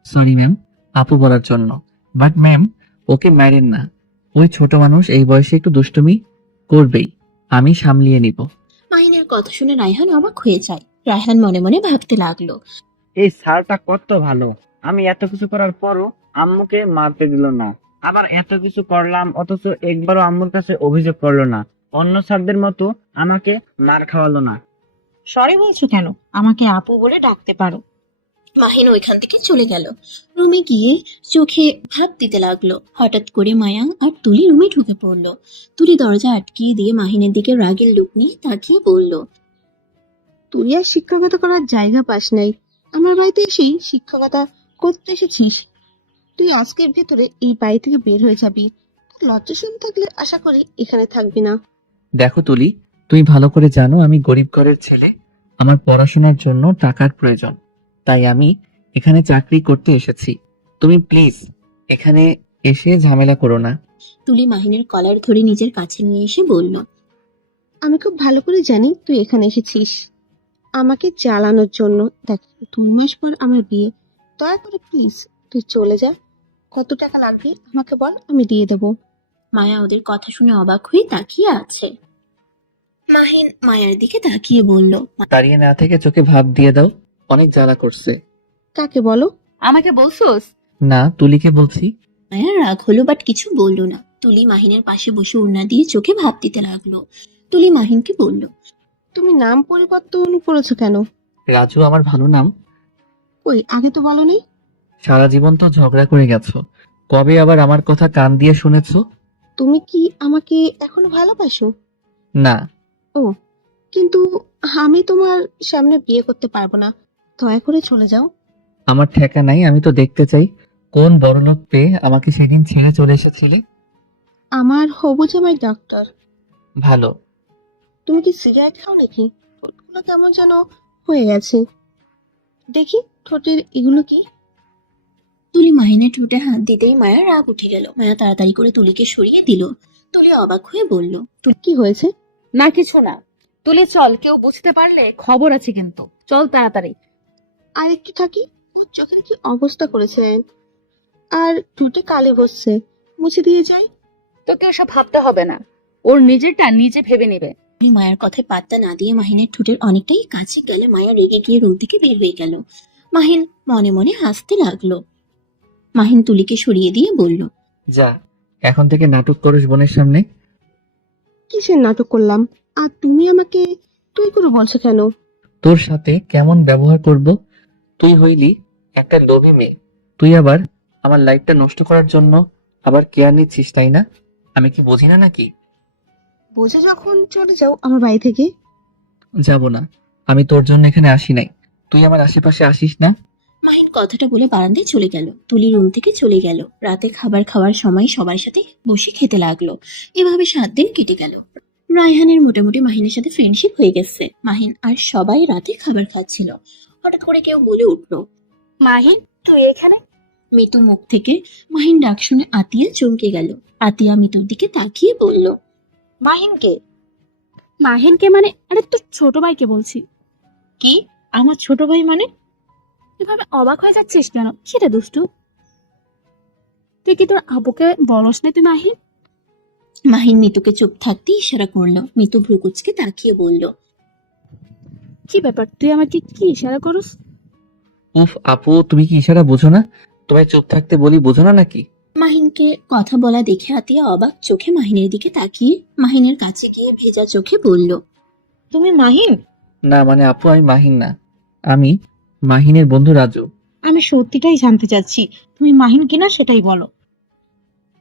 সরি ম্যাম, আপু বলার জন্য। বাট ম্যাম, ওকে মারেন না। ওই ছোট মানুষ, এই বয়সে একটু দুষ্টুমি করবেই, আমি সামলিয়ে নিব। মাহিনের কথা শুনে রায়হান অবাক হয়ে যায়। রায়হান মনে মনে ভাবতে লাগলো, এই স্যারটা কত ভালো, আমি এত কিছু করার পরও আম্মুকে মারতে দিল না। আবার এত কিছু করলাম অথচ একবারও আম্মুর কাছে অভিযোগ করলো না। অন্য স্যারদের মতো আমাকে মার খাওয়ালো না। সরি বলছো কেন? আমাকে আপু বলে ডাকতে পারো। মাহিন ওইখান থেকে চলে গেল। রুমে গিয়ে চোখে ভাব দিতে লাগলো। হঠাৎ করে মায়া আর তুলি রুমে ঢুকে পড়লো। তুলি দরজা আটকিয়ে দিয়ে মাহিনের দিকে রাগের লুক নিয়ে তাকিয়ে বলল, তুই আর শিক্ষকতা করার জায়গা পাস নাই, আমার বাড়িতে এসেই শিক্ষকতা করতে এসেছিস। তুই আজকের ভেতরে এই বাড়ি থেকে বের হয়ে যাবি। তোর লজ্জাশরম থাকলে আশা করি এখানে থাকবি না। দেখো তুলি, তুমি ভালো করে জানো আমি গরিব ঘরের ছেলে। আমার পড়াশোনার জন্য টাকার প্রয়োজন, তাই আমি এখানে চাকরি করতে এসেছি। তুমি প্লিজ এখানে এসে ঝামেলা করো না। তুলি মাহিনের কলার ধরে নিজের কাছে নিয়ে এসে বলল, আমি খুব ভালো করে জানি তুই এখানে এসেছিস আমাকে জ্বালানোর জন্য। দেখ, 2 মাস পর আমার বিয়ে, দয়া করে প্লিজ তুই চলে যা। কত টাকা লাগবে আমাকে বল, আমি দিয়ে দেবো। মায়া ওদের কথা শুনে অবাক হয়ে তাকিয়ে আছে। মাহিন মায়ার দিকে তাকিয়ে বলল, দাঁড়িয়ে না থেকে চোখে ভাব দিয়ে দাও, অনেক জ্বালা করছে। কাকে বলো? আমাকে বলছোস? না, তুলিকে বলছি। মায়ার রাগ হলো বাট কিছু বলল না। তুলি মাহিনের পাশে বসে ওড়না দিয়ে চোখে ভাব দিতে লাগলো। তুলি মাহিনকে বলল, তুমি নাম পরিবর্তন করেছো কেন? রাজু আমার ভালো নাম। কই, আগে তো বলনি। সারা জীবন তো ঝগড়া করে গেছো, কবে আবার আমার কথা কান দিয়ে শুনেছো? তুমি কি আমাকে এখনো ভালোবাসো? না। কিন্তু আমি তোমার সামনে বিয়ে করতে পারবো না, দয়া করে চলে যাও। আমার ঠেকা নাই, আমি তো দেখতে চাই কোন বড়লোক পেয়ে আমাকে সেদিন ছেড়ে চলে এসেছিলে। আমার হবু জামাই ডাক্তার। ভালো। তুমি কি সিগারেট খাও নাকি? ঠোঁটগুলো কেমন যেন হয়ে গেছে। দেখি ঠোঁটের এগুলো কি? তুলি মাহিনের ঠোঁটে হাত দিতেই মায়ার রাগ উঠে গেল। মায়া তাড়াতাড়ি করে তুলিকে সরিয়ে দিল। তুলি অবাক হয়ে বলল, কি হয়েছে? না কিছু না। তুলে চল, কেউ বুঝতে পারলে খবর আছে কিন্তু। চল তাড়াতাড়ি। আর একটু থাকি। ওর চোখের কি অবস্থা করেছেন, আর ঠোঁটে কালি বসছে, মুছে দিয়ে যাই। তোকে ওসব ভাবতে হবে না, ওর নিজেরটা নিজে ভেবে নেবে। আমি মায়ের কথায় পাত্তা না দিয়ে মাহিনের ঠোঁটের অনেকটাই কাছে গেলে মায়া রেগে গিয়ে রুম থেকে বের হয়ে গেল। মাহিন মনে মনে হাসতে লাগলো। মাহিন তুলিকে সরিয়ে দিয়ে বলল, যা, এখন থেকে নাটক করিস বোনের সামনে। কিসের নাটক করলাম? আর তুমি আমাকে তুই করে বলছো কেন? তোর সাথে কেমন ব্যবহার করব? তুই হইলি একটা লোভী মেয়ে, তুই আবার আমার লাইফটা নষ্ট করার জন্য আবার কেয়ার নিচ্ছিস, তাই না? আমি কি বুঝি না নাকি? বোঝে যখন চলে যাও আমার বাড়ি থেকে। যাব না, আমি তোর জন্য এখানে আসি নাই, তুই আমার আশেপাশে আসিস না। মাহিন কথাটা বলে বারান্দায় চলে গেল। তুলি রুম থেকে চলে গেল। রাতে খাবার খাওয়ার সময় সবার সাথে বসে খেতে লাগলো। এভাবে 7 দিন কেটে গেল। রায়হানের মোটামুটি মাহিনের সাথে ফ্রেন্ডশিপ হয়ে গেছে। মাহিন আর সবাই রাতে খাবার খাচ্ছিল। হঠাৎ করে কেউ বলে উঠলো, মাহিন, তুই এখানে? মিতু মুখ থেকে মাহিন ডাক শুনে আতিয়া চমকে গেল। আতিয়া মিতুর দিকে তাকিয়ে বলল, মাহিনকে? মাহিনকে মানে? আরে তোর ছোট ভাইকে বলছি। কি? আমার ছোট ভাই মানে? এভাবে অবাক হয়ে যাচ্ছিস কেন? সেটা দুষ্টু, তুই কি তোর আব্বুকে বলস না তুই মাহিন? মাহিন মিতুকে চুপ থাকতে ইশারা করলো। মিতু ভ্রুকুচকে তাকিয়ে বলল, কি ব্যাপার, তুই আমাকে কি ইশারা করস? উফ আপু, তুমি কি ইশারা বোঝো না? তোমায় চুপ থাকতে বলি, বোঝো না নাকি? মাহিনকে কথা বলা দেখে আতিয়া অবাক চোখে মাহিনের দিকে তাকিয়ে মাহিনের কাছে গিয়ে ভেজা চোখে বলল, তুমি মাহিন? না মানে আপু, আমি মাহিন না, আমি মাহিনের বন্ধু রাজু। আমি সত্যিটাই জানতে চাচ্ছি, তুমি মাহিন কিনা সেটাই বলো।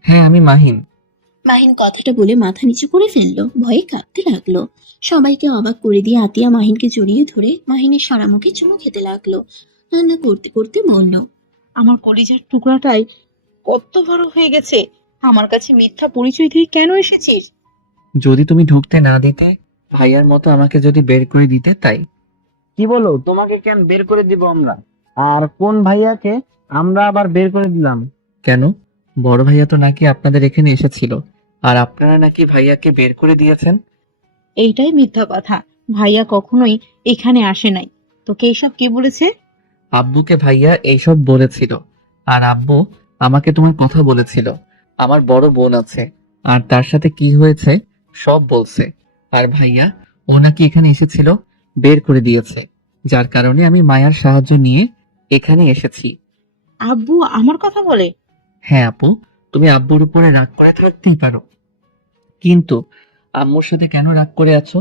হ্যাঁ, আমি মাহিন। মাহিন কথাটা বলে মাথা নিচু করে ফেললো। ভয়ে কাঁপতে লাগলো। সবাইকে অবাক করে দিয়ে আতিয়া মাহিনকে জড়িয়ে ধরে মাহিনের সারা মুখে চুমু খেতে লাগলো। রান্না করতে করতে বলল, আমার কলিজার টুকরাটাই কত বড় হয়ে গেছে। আমার কাছে মিথ্যা পরিচয় দিয়ে কেন এসেছিস? যদি তুমি ঢুকতে না দিতে, ভাইয়ার মতো আমাকে যদি বের করে দিতে, তাই। কি বলো, তোমাকে কেন বের করে দিব আমরা? আর কোন ভাইয়াকে আমরা আবার বের করে দিলাম? কেন? বড় ভাইয়া তো নাকি আপনাদের এখানে এসেছিল, আর আপনারা নাকি ভাইয়াকে বের করে দিয়েছেন। এইটাই মিথ্যা কথা, ভাইয়া কখনোই এখানে আসে নাই। তোকে এইসব কে বলেছে? আব্বুকে ভাইয়া এইসব বলেছিল, আর আব্বু আমাকে তোমার কথা বলেছিল। আমার বড় বোন আছে, আর তার সাথে কি হয়েছে সব বলছে। আর ভাইয়া ও নাকি এখানে এসেছিল, বের করে দিয়েছে, যার কারণে আমি মায়ার সাহায্য নিয়ে এখানে এসেছি। আব্বু আমার কথা বলে? হ্যাঁ আপু, তুমি আব্বুর উপরে রাগ করে থাকতেই পারো, কিন্তু আম্মুর সাথে কেন রাগ করে আছো?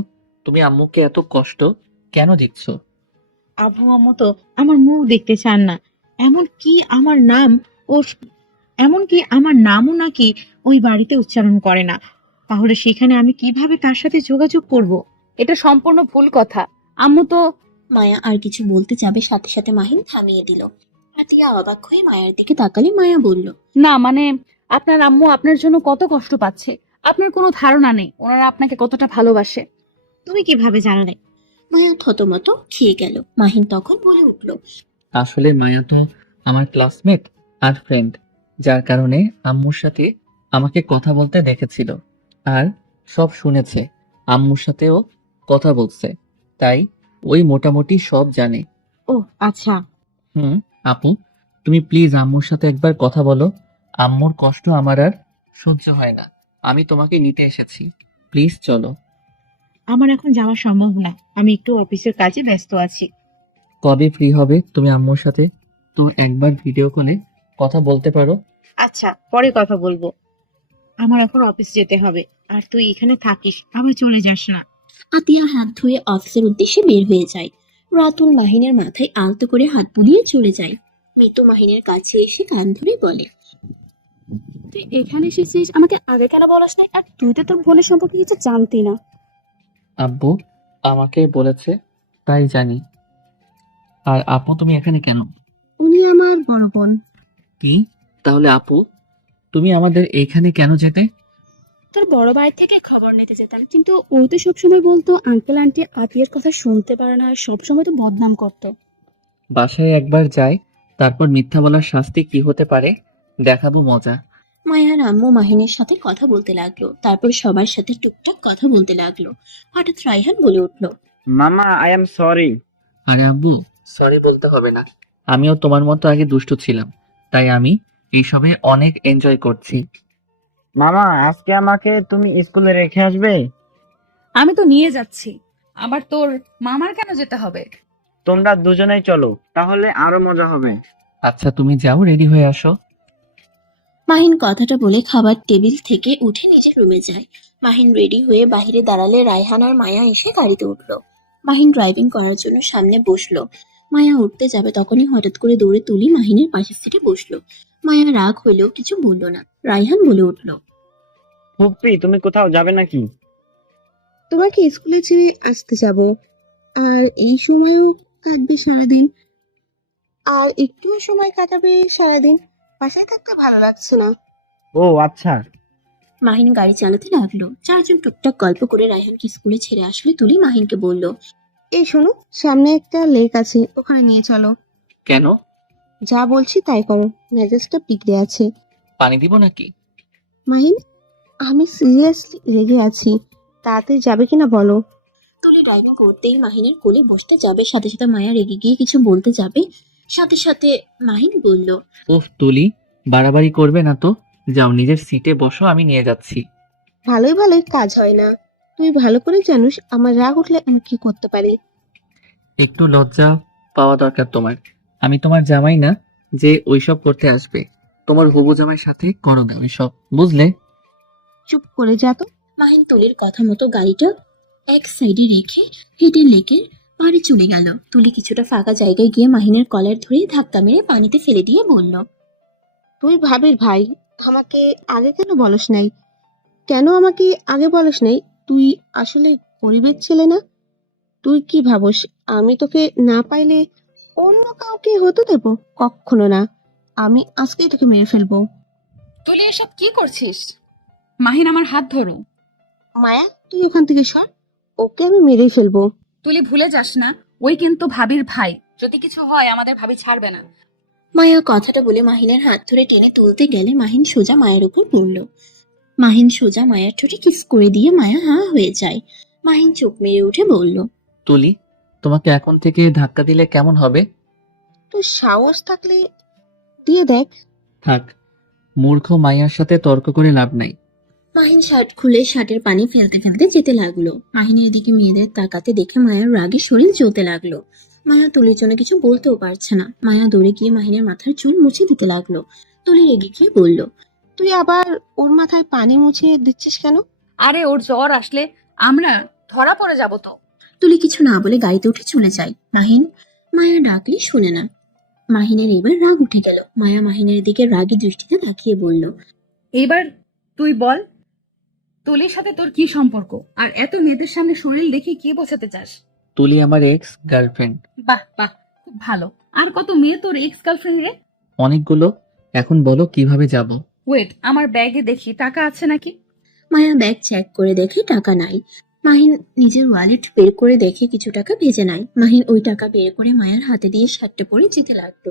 তুমি আম্মুকে এত কষ্ট কেন দিচ্ছ? আব্বু আম্মু তো আমার মুখ দেখতে চান না। এমনকি আমার নাম ও এমনকি আমার নামও নাকি ওই বাড়িতে উচ্চারণ করে না। তাহলে সেখানে আমি কিভাবে তার সাথে যোগাযোগ করব? এটা সম্পূর্ণ ভুল কথা। আম্মু তো মায়া আর কিছু বলতে যাবে, সাথে সাথে মাহিন থামিয়ে দিল। আতিয়া অবাক হয়ে মায়ের দিকে তাকালে মায়া বলল, না, মানে আপনার আম্মু আপনার জন্য কত কষ্ট পাচ্ছে। আপনার কোনো ধারণা নেই ওনারা আপনাকে কতটা ভালোবাসে। তুমি কিভাবে জানলে? মায়া থতমত খেয়ে গেল। মাহিন তখন বলে উঠল, আসলে মায়া তো আমার ক্লাসমেট আর ফ্রেন্ড, যার কারণে আম্মুর সাথে আমাকে কথা বলতে দেখেছিল আর সব শুনেছে। আম্মুর সাথেও কথা বলছে, তাই ওই মোটামুটি সব জানে। ও আচ্ছা। হুম। আপু, তুমি প্লিজ আম্মুর সাথে একবার কথা বলো। আম্মুর কষ্ট আমার আর সহ্য হয় না। আমি তোমাকে নিতে এসেছি, প্লিজ চলো। আমার এখন যাওয়া সম্ভব না, আমি একটু অফিসের কাজে ব্যস্ত আছি। কবে ফ্রি হবে তুমি আম্মুর সাথে? তো একবার ভিডিও কলে কথা বলতে পারো। আচ্ছা, পরে কথা বলবো। আমার এখন অফিস যেতে হবে, আর তুই এখানে থাকিস, আবার চলে যাস না। আতিয়া হাত ধুয়ে অফিসের উদ্দেশ্যে বের হয়ে যায়। রাতুল মাহিনের মাথায় আলতো করে হাত বুলিয়ে চলে যায়। মিতু মাহিনের কাছে এসে কান ধরে বলে, তুই এখানে এসেছিস, আমাকে আগে কেন বলাস নাই? আর তুই তো তোর বোনের সম্পর্কে কিছু জানতি না। আব্বু আমাকে বলেছে, তাই জানি। আর আপু তুমি এখানে কেন? উনি আমার বড় বোন। কি? তাহলে আপু তুমি আমাদের এইখানে কেন যেতে? তোর বড় ভাইয়ের থেকে খবর নিতে যেতাম, কিন্তু ও তো সবসময় বলতো আঙ্কেল আন্টি আতিয়ার কথা শুনতে পারে না, আর সবসময় তো বদনাম করতো। বাসায় একবার যাই, তারপর মিথ্যা বলার শাস্তি কি হতে পারে দেখাবো মজা। মায়ার আম্মু মাহিনের সাথে কথা বলতে লাগলো। তারপর সবার সাথে টুকটাক কথা বলতে লাগলো। হঠাৎ রায়হান বলে উঠল, মামা, আই এম সরি। আরে আব্বু, সরি বলতে হবে না। আমিও তোমার মতো আগে দুষ্টু ছিলাম, তাই আমি এইসবে অনেক এনজয় করছি। মামা, আজকে আমাকে তুমি স্কুলে রেখে আসবে? আমি তো নিয়ে যাচ্ছি, আবার তোর মামার কেন যেতে হবে? তোমরা দুজনেই চলো, তাহলে আরো মজা হবে। আচ্ছা তুমি যাও, রেডি হয়ে আসো। মাহিন কথাটা বলে খাবার টেবিল থেকে উঠে নিজের রুমে যায়। মাহিন রেডি হয়ে বাইরে দাঁড়ালে রায়হান আর মায়া এসে গাড়িতে উঠলো। মাহিন ড্রাইভিং করার জন্য সামনে বসলো। মায়া উঠতে যাবে, তখনই হঠাৎ করে দৌড়ে তুলি মাহিনের পাশের সিটে বসলো। মায়া রাগ হইলেও কিছু বলল না। রায়হান বলে উঠল, ফুপ্পি, তুমি কোথাও যাবে নাকি? তোমাকে স্কুলে ছেড়ে আসতে যাব, আর এই সময়ও কাটবে সারাদিন, আর একটুও সময় কাটাবে সারাদিন। বাসায় থাকতে ভালো লাগছে না। ও আচ্ছা। মাহিন গাড়ি চালাতে লাগলো। চারজন টুকটাক গল্প করে রায়হানকে স্কুলে ছেড়ে আসলে তুলি মাহিনকে বলল, এই শোনো, সামনে একটা লেক আছে, ওখানে নিয়ে চলো। কেন? যা বলছি তাই করো, মেজাজটা বিগড়ে আছে। পানি দিব নাকি? মাহিন, আমি সিরিয়াসলি রেগে আছি, তাড়াতাড়ি যাবে কিনা বলো। তুলি ড্রাইভিং করতেই মাহিনের কোলে বসতে যাবে, সাথে সাথে মায়া রেগে গিয়ে কিছু বলতে যাবে, সাথে সাথে মাহিন বলল, উফ তুলি, বাড়াবাড়ি করবে না তো। যাও নিজের সিটে বসো, আমি নিয়ে যাচ্ছি। ভালোই ভালোই কাজ হয় না। তুই ভালো করে জানিস আমার রাগ উঠলে আমি কি করতে পারি। একটু লজ্জা পাওয়া দরকার তোমার। আমি তোমার জামাই না যে ওইসব করতে আসবে। তোমার হবু জামাইয়ের সাথে করো না ওইসব, বুঝলে? চুপ করে যা তো। মাহিন তুলির কথা মতো গাড়িটা এক সাইডে রেখে হেঁটে লেকের পাড়ে চলে গেল। তুলি কিছুটা ফাঁকা জায়গায় গিয়ে মাহিনের কলার ধরে ধাক্কা মেরে পানিতে ফেলে দিয়ে বলল, তুই ভাবির ভাই, আমাকে আগে কেন বলস নাই? কেন আমাকে আগে বলস নাই? তুই আসলে গরিবের ছেলে না? তুই কি ভাবস আমি তোকে না পাইলে অন্য কাউকে হতে দেব? কখনো না। আমি আজকেই তোকে মেরে ফেলবো। তুই এসব কি করছিস? মাহিন, আমার হাত ধরো। মায়া, তুই ওখান থেকে সর, ওকে আমি মেরেই ফেলবো। তুলি ভুলে যাস না, ওই কিন্তু ভাবির ভাই। যদি কিছু হয় আমাদের ভাবি ছাড়বে না। মায়া কথাটা বলে মাহিনের হাত ধরে টেনে তুলতে গেলে মাহিন সোজা মায়ের উপর পড়ল। মাহিন সোজা মায়ের ঠোঁটে কিস করে দিয়ে মায়া হাঁ হয়ে যায়। মাহিন চোখ মেরে উঠে বলল, তুলি, তোমাকে এখন থেকে ধাক্কা দিলে কেমন হবে? তোর সাহস থাকলে দিয়ে দেখ। থাক, মূর্খ মাইয়ার সাথে তর্ক করে লাভ নাই। মাহিন শার্ট খুলে শার্টের পানি ফেলতে ফেলতে যেতে লাগলো। মাহিনের দিকে মেয়েদের তাকাতে দেখে মায়ার রাগে শরীর জ্বলতে লাগলো। মায়া তুলির জন্য কিছু বলতেও পারছে না। মায়া দৌড়ে গিয়ে মাহিনের মাথার চুল মুছে দিতে লাগলো। তুলি রেগে গিয়ে বলল, তুই আবার ওর মাথায় পানি মুছিয়ে দিচ্ছিস কেন? আরে ওর জ্বর আসলে আমরা ধরা পড়ে যাব তো। তুলি কিছু না বলে গাড়িতে উঠে চলে যায়। মায়া ডাকলে শুনে না। মাহিনের এবার রাগ উঠে গেল। মায়া মাহিনের দিকে রাগী দৃষ্টিতে তাকিয়ে বলল, এইবার তুই বল, তুলির সাথে তোর কি সম্পর্ক? আর এত মেয়েদের সামনে শরীর দেখে কি বোঝাতে চাস? তুলি আমার এক্স গার্লফ্রেন্ড। বাহ বাহ, খুব ভালো। আর কত মেয়ে তোর এক্স গার্লফ্রেন্ড রে? অনেকগুলো। এখন বলো কিভাবে যাব? ওয়েট, আমার ব্যাগে দেখি টাকা আছে নাকি। মায়া ব্যাগ চেক করে দেখে টাকা নাই। মাহিন নিজের ওয়ালেট বের করে দেখে কিছু টাকা ভেজে নাই। মাহিন ওই টাকা বের করে মায়ার হাতে দিয়ে শার্টে পরে যেতে লাগলো।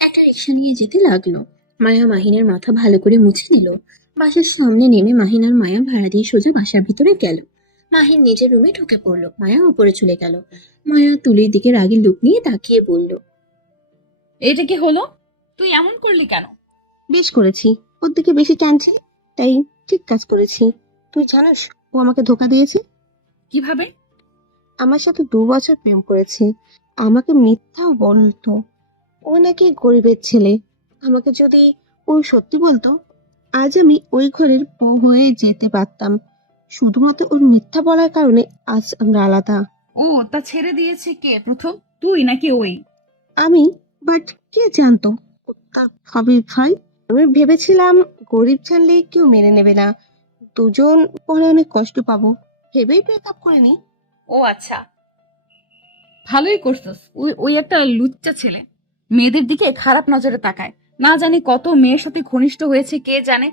একটা রিক্সা নিয়ে যেতে লাগলো। মায়া মাহিনের মাথা ভালো করে মুছে দিল। বাসার সামনে নেমে মাহিন আর মায়া ভাড়া দিয়ে সোজা বাসার ভিতরে গেল। মাহিন নিজের রুমে ঢুকে পড়লো। মায়া উপরে চলে গেল। মায়া তুলির দিকে রাগী লুক নিয়ে তাকিয়ে বলল, এটা কি হলো? তুই এমন করলি কেন? বেশ করেছি, ওর দিকে বেশি টানছিলি, তাই ঠিক কাজ করেছি। তুই জানিস ও আমাকে ধোকা দিয়েছে? কিভাবে? আমার সাথে 2 বছর প্রেম করেছে। আমাকে মিথ্যাও বলতো। ও নাকি গরিবের ছেলে। আমাকে যদি ও সত্যি বলতো, আজ আমি ওই ঘরের বউ হয়ে যেতে পারতাম। শুধুমাত্র ওর মিথ্যা বলার কারণে আজ আমরা আলাদা। ও, তা ছেড়ে দিয়েছে কে প্রথম, তুই নাকি ওই? আমি, বাট কে জানতো তা হবে ভাই। আমি ভেবেছিলাম গরিব জানলে কেউ মেনে নেবে না, দুজন পরে অনেক কষ্ট পাবো, ভেবেই ব্রেকআপ করে নি। ও আচ্ছা, ভালোই করছিস। ওই ওই একটা লুচ্চা ছেলে মেয়েদের দিকে খারাপ নজরে তাকায়। না জানি কত মেয়ের সাথে ঘনিষ্ঠ হয়েছে কে জানে।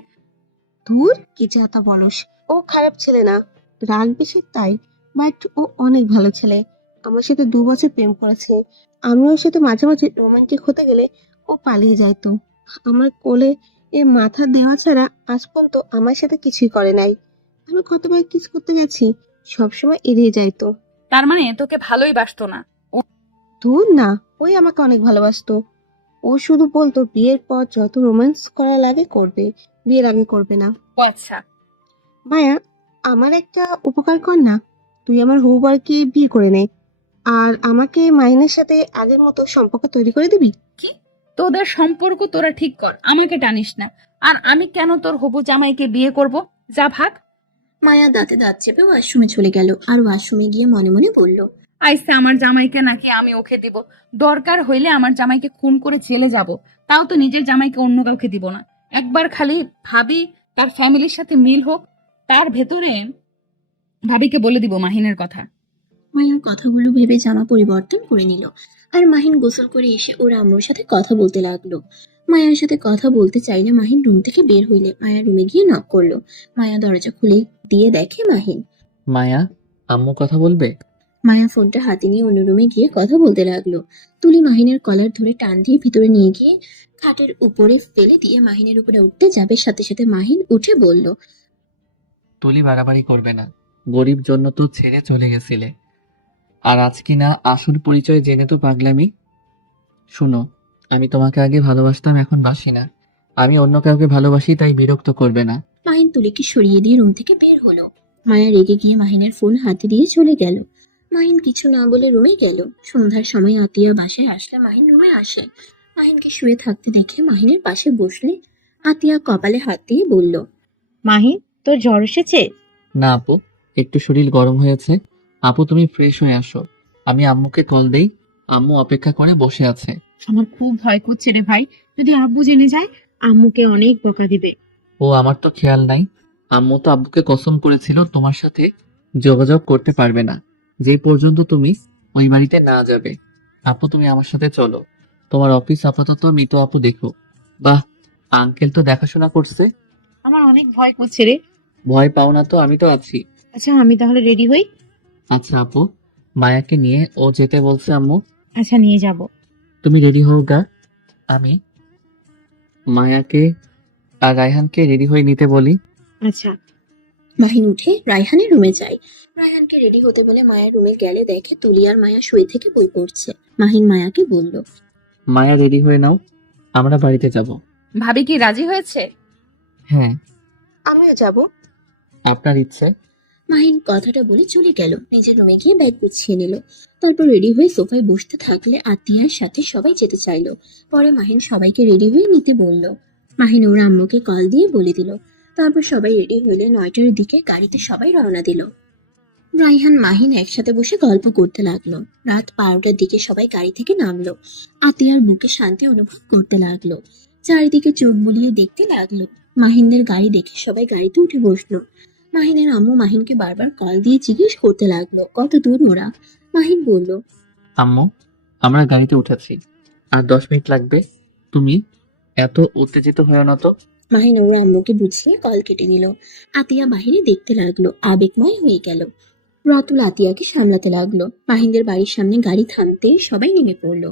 ধুর, কি যা তা বলস। ও খারাপ ছেলে না, রাগ বেশি তাই, বাট ও অনেক ভালো ছেলে। আমার সাথে 2 বছর প্রেম করেছে। আমি ওর সাথে মাঝে মাঝে রোমান্টিক হতে গেলে ও পালিয়ে যাইতো। আমার কোলে এ মাথা দেওয়া ছাড়া আজ পর্যন্ত আমার সাথে কিছুই করে নাই। আমি কতবার কিস করতে গেছি, সবসময় এড়িয়ে যাইতো। তার মানে তোকে ভালোই বাসতো না। ধুর না, ওই আমাকে অনেক ভালোবাসতো। ও শুধু বলতো বিয়ের পর যত রোম্যান্স করা লাগে করবে, বিয়ের আগে করবে না। ও আচ্ছা, মায়া, আমার একটা উপকার কর না। তুই আমার হবু বরকে বিয়ে করে নে, আর আমাকে মাইনের সাথে আগের মতো সম্পর্ক তৈরি করে দিবি। কি? তোদের সম্পর্ক তোরা ঠিক কর, আমাকে টানিস না। আর আমি কেন তোর হবু জামাইকে বিয়ে করব? যা ভাগ। মায়া দাঁতে দাঁত চেপে ওয়াশরুমে চলে গেল। আর ওয়াশরুমে গিয়ে মনে মনে বলল, আইসে আমার জামাইকে নাকি আমি ওকে দিব? দরকার হইলে আমার জামাইকে খুন করে জেলে যাব, তাও তো নিজের জামাইকে অন্য কাউকে দিব না। একবার খালি ভাবি তার ফ্যামিলির সাথে মিল হোক, তার ভেতরে ভাবিকে বলে দিব মাহিনের কথা। মায়ার কথাগুলো ভেবে জামা পরিবর্তন করে নিল। আর মাহিন গোসল করে এসে ওর আম্মুর সাথে কথা বলতে লাগলো। মায়ার সাথে কথা বলতে চাইলে মাহিন রুম থেকে বের হইলে মায়া রুমে গিয়ে নক করলো। মায়া দরজা খুলে দিয়ে দেখে মাহিন। মায়া, আম্মু কথা বলবে? মায়া ফোনটা হাতে নিয়ে অন্য রুমে গিয়ে কথা বলতে লাগলো। তুলি মাহিনের কলার ধরে টান দিয়ে ভিতরে নিয়ে গিয়ে খাটের উপরে ফেলে দিয়ে মাহিনের উপরে উঠতে যাবে, সাথে সাথে মাহিন উঠে বলল, তুলি বাড়াবাড়ি করবে না। গরিব জন্য তো ছেড়ে চলে গেছিলে, আর আজ কি না আসল পরিচয় জেনে তো পাগলামি। শোনো, আমি তোমাকে আগে ভালোবাসতাম, এখন বাসি না। আমি অন্য কাউকে ভালোবাসি, তাই বিরক্ত করবে না। মাহিন তুলিকে সরিয়ে দিয়ে রুম থেকে বের হলো। মায়া রেগে গিয়ে মাহিনের ফোন হাতে দিয়ে চলে গেল। মাহিন কিছু না বলে রুমে গেল। সন্ধ্যার সময় আতিয়া বাসায় আসলে মাহিন রুমে আসে। মাহিনকে শুয়ে থাকতে দেখে মাহিনের পাশে বসলে আতিয়া কপালে হাত দিয়ে বলল, মাহিন, তোর জ্বর এসেছে? না আপু, একটু শরীর গরম হয়েছে। আপু তুমি ফ্রেশ হয়ে আসো, আমি আম্মুকে কল দেই। আম্মু অপেক্ষা করে বসে আছে। আমার খুব ভয় করছে রে ভাই, যদি আব্বু জেনে যায় আম্মুকে অনেক বকা দিবে। ও আমার তো খেয়াল নাই। আম্মু তো আব্বুকে কসম করেছিল তোমার সাথে যোগাযোগ করতে পারবে না, যে পর্যন্ত তুমি ওই বাড়িতে না যাবে। আপু তুমি আমার সাথে চলো, তোমার অফিস আপাতত মৃত আপু দেখো। বাহ, আঙ্কেল তো দেখাশোনা করছে। আমার অনেক ভয় করছে রে। ভয় পাও না তো, আমি তো আছি। আচ্ছা, আমি তাহলে রেডি হই। আচ্ছা আপু, মায়াকে নিয়ে ও যেতে বলছে আম্মু। আচ্ছা, নিয়ে যাব। তুমি রেডি হও গা, আমি মায়াকে আর রায়হানকে রেডি হয়ে নিতে বলি। আচ্ছা। মাহিন উঠে রায়হানের রুমে যায়। রায়হানকে রেডি হতে বলে মায়ের রুমে গেলে দেখে তুলি আর মায়া শুয়ে থেকে বই পড়ছে। মাহিন মায়াকে বলল, মায়া রেডি হয়ে নাও, আমরা বাড়িতে যাব। ভাবি কি রাজি হয়েছে? হ্যাঁ। আমিও যাব। আপনার ইচ্ছে। মাহিন কথাটা বলে চলে গেল, নিজের রুমে গিয়ে ব্যাগ গুছিয়ে নিল। তারপর রেডি হয়ে সোফায় বসতে থাকলে আতিয়ার সাথে সবাই যেতে চাইলো। পরে মাহিন সবাইকে রেডি হয়ে নিতে বলল। মাহিন ওর আম্মুকে কল দিয়ে বলে দিল। তারপর সবাই রেডি হলে 9টার দিকে গাড়িতে সবাই রওনা দিল। রাইহান মাহিন একসাথে বসে গল্প করতে লাগলো। রাত 12টার দিকে সবাই গাড়ি থেকে নামলো। আতিয়ার বুকে শান্তি অনুভব করতে লাগলো। চারিদিকে চোখ বুলিয়ে দেখতে লাগলো। মাহিনদের গাড়ি দেখে সবাই গাড়িতে উঠে বসলো। মাহিনের আম্মু মাহিনকে বারবার কল দিয়ে জিজ্ঞেস করতে লাগলো কত দূর ওরা। মাহিন বলল, আম্মু, আমরা গাড়িতে উঠেছি, আর 10 মিনিট লাগবে। তুমি এত উত্তেজিত হয়েও না তো। মাহিন ওর আম্মুকে বুঝিয়ে কল কেটে নিল। আতিয়া বাহিরে দেখতে লাগলো, আবেগময় হয়ে গেল। রাতুল আতিয়াকে সামলাতে লাগলো। মাহিনদের বাড়ির সামনে গাড়ি থামতে সবাই নেমে পড়লো।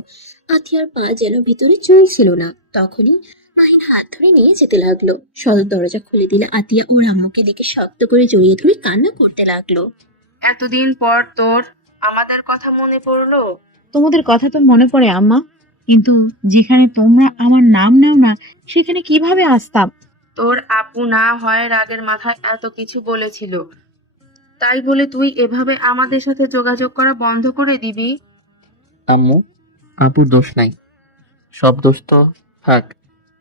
আতিয়ার পা যেন ভিতরে চলছিল না। তখনই মাহিন হাত ধরে নিয়ে যেতে লাগলো। সদর দরজা খুলে দিলে আতিয়া ওর আম্মুকে দেখে শক্ত করে জড়িয়ে ধরে কান্না করতে লাগলো। এতদিন পর তোর আমাদের কথা মনে পড়লো? তোমাদের কথা তো মনে পড়ে আম্মা, কিন্তু যেখানে তোমরা আমার নাম নাও না সেখানে কিভাবে আসতাম? তোর আপু না হয় রাগের মাথায় এত কিছু বলেছিল, তাই বলে তুই এভাবে আমাদের সাথে যোগাযোগ করা বন্ধ করে দিবি? আম্মু, আপুর দোষ নাই, সব দোষ তো থাক,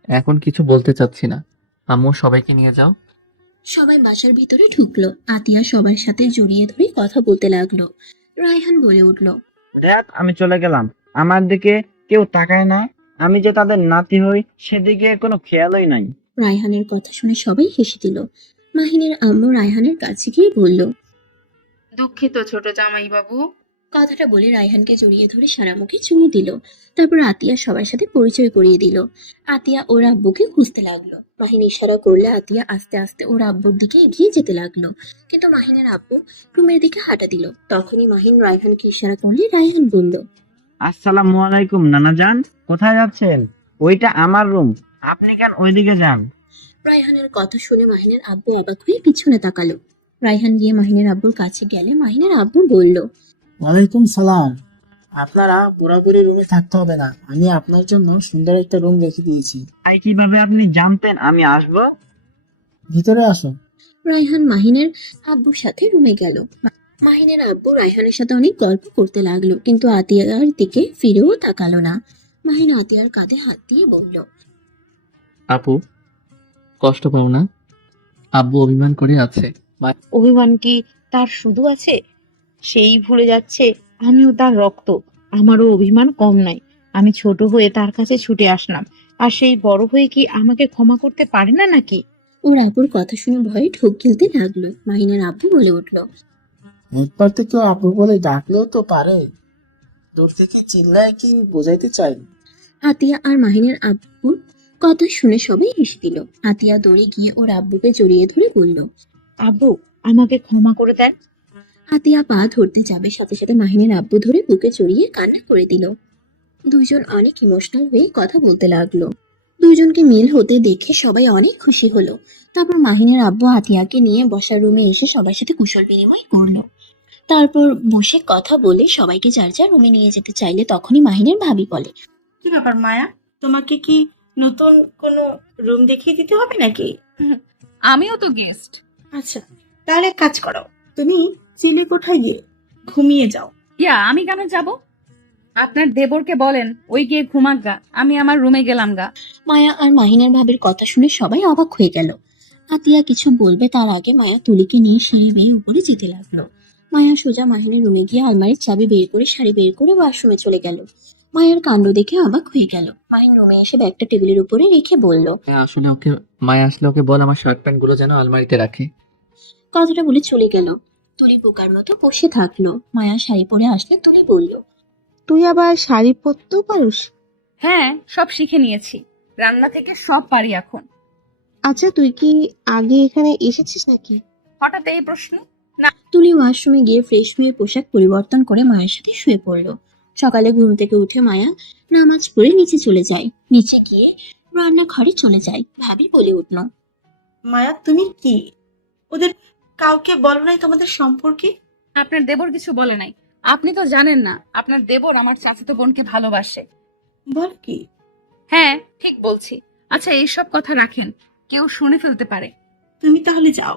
এখন কিছু বলতে চাচ্ছি না। আম্মু, সবাইকে নিয়ে যাও। সবাই বাসার ভিতরে ঢুকলো। আতিয়া সবার সাথে জড়িয়ে ধরে কথা বলতে লাগলো। রায়হান বলে উঠলো, দেখ, আমি চলে গেলাম, আমার দিকে কেউ তাকায় না। আমি যে তাদের নাতি হই সেদিকে কোনো খেয়ালই নাই। রায়হানের কথা শুনে সবাই হেসে দিল। মাহিনের আম্মু রায়হানের কাছে গিয়ে বলল। দুঃখিত ছোট জামাই বাবু। কথাটা বলে রায়হানকে জড়িয়ে ধরে সারা মুখে চুমু দিল। তারপর আতিয়া সবার সাথে পরিচয় করিয়ে দিল। আতিয়া ওর আব্বুকে খুঁজতে লাগলো। মাহিন ইশারা করলে আতিয়া আস্তে আস্তে ওর আব্বুর দিকে এগিয়ে যেতে লাগলো। কিন্তু মাহিনের আব্বু রুমের দিকে হাঁটা দিল। তখনই মাহিন রায়হানকে ইশারা করলে রায়হান বলল, আসসালামু আলাইকুম নানা জান, কোথায় যাচ্ছেন? ওইটা আমার রুম, আপনি কেন ওইদিকে যান? রায়হানের কথা শুনে মাহিনের আব্বু অবাক হয়ে পিছনে তাকালো। রায়হান গিয়ে মাহিনের আব্বুর কাছে গেলে মাহিনের আব্বু বলল, ওয়ালাইকুম সালাম। আপনারা পুরোপুরি রুমে থাকতে হবে না, আমি আপনার জন্য সুন্দর একটা রুম রেখে দিয়েছি। তাই কিভাবে আপনি জানতেন আমি আসবো? ভিতরে আসো। রায়হান মাহিনের আব্বুর সাথে রুমে গেল। মাহিনের আব্বু রায়হানের সাথে অনেক গল্প করতে লাগলো, কিন্তু আতিয়ার দিকে ফিরেও তাকালো না। মাহিন আতিয়ার কাঁধে হাত দিয়ে বলল, আপু, কষ্ট পাও না, আব্বু অভিমান করে আছে। অভিমান কি তার শুধু আছে? সেই ভুলে যাচ্ছে আমিও তার রক্ত, আমারও অভিমান কম নাই। আমি ছোট হয়ে তার কাছে ছুটে আসলাম, আর সেই বড় হয়ে কি আমাকে ক্ষমা করতে পারে না নাকি? ওর আব্বুর কথা শুনে ভয়ে ঢোক গিলতে লাগলো। মাহিনের আব্বু বলে উঠল, একবার তো কেউ আপু বলে ডাকলেও তো পারে, দূর থেকে চিল্লায় কি বোঝাইতে চাই? আতিয়া আর মাহিনের আব্বুর কথা শুনে সবাই হেসে দিল। আতিয়া দৌড়ে গিয়ে ওর আব্বুকে জড়িয়ে ধরে বলল, আব্বু, আমাকে ক্ষমা করে দেন। আতিয়া পা ধরতে যাবে, সাথে সাথে মাহিনের আব্বু ধরে বুকে জড়িয়ে কান্না করে দিল। দুইজন অনেক ইমোশনাল হয়ে কথা বলতে লাগলো। দুইজনকে মিল হতে দেখে সবাই অনেক খুশি হলো। তারপর মাহিনের আব্বু আতিয়াকে নিয়ে বসার রুমে এসে সবার সাথে কুশল বিনিময় করলো। তারপর বসে কথা বলে সবাইকে যার যার রুমে নিয়ে যেতে চাইলে তখনই মাহিনের ভাবি বলে, কি ব্যাপার মায়া, তোমাকে কি নতুন কোনো রুম দেখিয়ে দিতে হবে নাকি? আমিও তো গেস্ট। আচ্ছা, তাহলে এক কাজ করো, তুমি চিলে কোঠায় গিয়ে ঘুমিয়ে যাও। ইয়া, আমি কেন যাব? আপনার দেবরকে বলেন ওই গিয়ে ঘুমাক গা, আমি আমার রুমে গেলাম গা। মায়া আর মাহিনের ভাবির কথা শুনে সবাই অবাক হয়ে গেল। আতিয়া কিছু বলবে তার আগে মায়া তুলিকে নিয়ে সিঁড়ি বেয়ে উপরে যেতে লাগলো। মায়া সোজা মাহিনের রুমে গিয়ে আলমারির চাবি বের করে শাড়ি বের করে ওয়াশরুমে চলে গেল। মায়ার কাণ্ড দেখে অবাক হয়ে গেল। মাহিন রুমে এসে ব্যাগটা টেবিলের উপরে রেখে বলল, মায়া আসলে ওকে বল আমার শার্ট প্যান্ট গুলো যেন আলমারিতে রাখে। কথাটা বলে চলে গেল। তুলি বোকার মতো বসে থাকলো। মায়া শাড়ি পরে আসলে তুলি বলল, তুই আবার শাড়ি পরতেও পারিস? হ্যাঁ, সব শিখে নিয়েছি, রান্না থেকে সব পারি এখন। আচ্ছা, তুই কি আগে এখানে এসেছিস নাকি? হঠাৎ এই প্রশ্ন? তুলি ওয়াশরুমে গিয়ে ফ্রেশ হয়ে পোশাক পরিবর্তন করে মায়ের সাথে শুয়ে পড়ল। সকালে ঘুম থেকে উঠে মায়া নামাজ পড়ে নিচে চলে যায়। নিচে গিয়ে রান্নাঘরে চলে যায়। ভাবি বলে উঠল, মায়া, তুমি কি ওদের কাউকে বলো নাই তোমাদের সম্পর্কে? আপনার দেবর কিছু বলে নাই? আপনি তো জানেন না আপনার দেবর আমার চাচাতো বোনকে ভালোবাসে। বল কি? হ্যাঁ, ঠিক বলছি। আচ্ছা, এইসব কথা রাখেন, কেউ শুনে ফেলতে পারে। তুমি তাহলে যাও,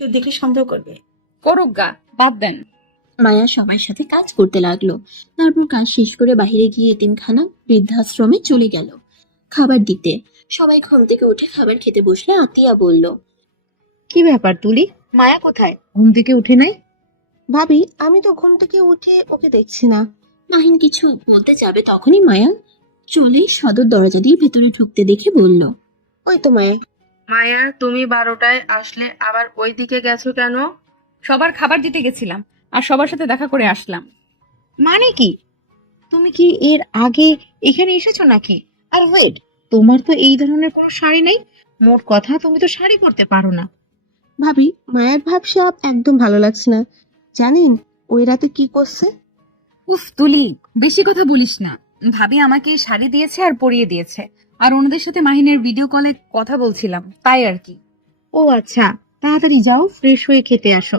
কেউ দেখলে সন্দেহ করবে। করুক গা, বাদ দেন। মায়া সবার সাথে কাজ করতে লাগলো। তারপর কাজ শেষ করে বাইরে গিয়ে এতিমখানা বৃদ্ধাশ্রমে চলে গেল খাবার দিতে। সবাই ঘুম থেকে উঠে খাবার খেতে বসলে আতিয়া বলল, কি ব্যাপার তুলি, মায়া কোথায়? ঘুম থেকে উঠে নাই? ভাবি, আমি তো ঘুম থেকে উঠে ওকে দেখছি না। মাহিন কিছু বলতে যাবে তখনই মায়া চলে সদর দরজা দিয়ে ভেতরে ঢুকতে দেখে বলল, ওই তো মায়া। মায়া, তুমি 12টায় আসলে আবার ওই দিকে গেছো কেন? সবার খাবার দিতে গেছিলাম আর সবার সাথে দেখা করে আসলাম। মানে কি? তুমি কি এর আগে এখানে এসেছো নাকি? আর ওয়েট, তোমার তো এই ধরনের কোনো শাড়ি নেই। মোট কথা, তুমি তো শাড়ি পরতে পারো না। ভাবি, মায়ের ভাবসাব একদম ভালো লাগছে না। জানেন ওই রাতে কি করছে? উফ তুলি, বেশি কথা বলিস না। ভাবি আমাকে শাড়ি দিয়েছে আর পরিয়ে দিয়েছে, আর ওনাদের সাথে মাহিনের ভিডিও কলে কথা বলছিলাম, তাই আর কি। ও আচ্ছা, তাড়াতাড়ি যাও, ফ্রেশ হয়ে খেতে আসো।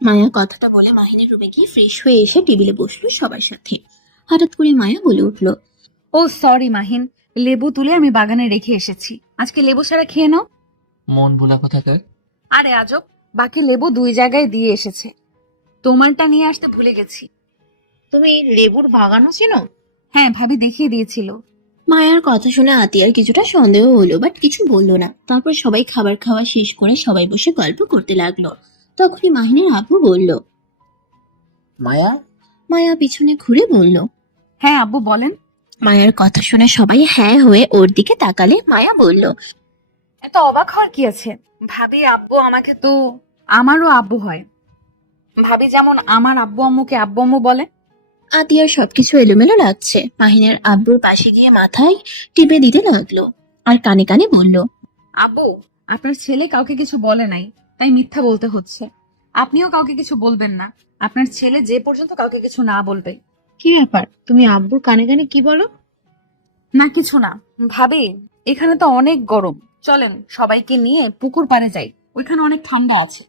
মায়া কথাটা বলে মাহিনের রুমে গিয়ে ফ্রেশ হয়ে এসে টেবিলে বসলো সবার সাথে। হঠাৎ করে মায়া বলে উঠলো, ও সরি মাহিন, লেবু তুলে আমি বাগানে রেখে এসেছি, আজকে লেবু সারা খেয়ে নাও। মন ভোলা কোথাকার। আরে আজব, বাকি লেবু 2 জায়গায় দিয়ে এসেছে, তোমারটা নিয়ে আসতে ভুলে গেছি। তুমি লেবুর বাগানও চেনো? হ্যাঁ, ভাবি দেখিয়ে দিয়েছিল। মায়ার কথা শুনে আতিয়ার কিছুটা সন্দেহ হলো, বাট কিছু বললো না। তারপর সবাই খাবার খাওয়া শেষ করে সবাই বসে গল্প করতে লাগলো। তখনই মাহিনের আব্বু বলল, মায়া, মায়া পিছনে ঘুরে বলল, হ্যাঁ আব্বু বলেন। মায়ার কথা শুনে সবাই হ্যাঁ হয়ে ওর দিকে তাকালে মায়া বলল, এত অবাক হওয়ার কি আছে? ভাবি আব্বু আমাকে তো আমারও আব্বু হয়। ভাবি যেমন আমার আব্বু আম্মুকে আব্বু আম্মু বলে। আতিয়ার সবকিছু এলোমেলো লাগছে। মাহিনের আব্বুর পাশে গিয়ে মাথায় টিপে দিতে লাগলো আর কানে কানে বলল, আব্বু, আপনার ছেলে কাউকে কিছু বলে নাই, তাই মিথ্যা বলতে হচ্ছে। আপনিও কাউকে কিছু বলবেন না, আপনার ছেলে যে পর্যন্ত কাউকে কিছু না বলবে। কি ব্যাপার, তুমি আব্বুর কানে কানে কি বলো? না কিছু না। ভাবি, এখানে তো অনেক গরম, চলেন সবাইকে নিয়ে পুকুর পাড়ে যাই, ওইখানে অনেক ঠান্ডা আছে।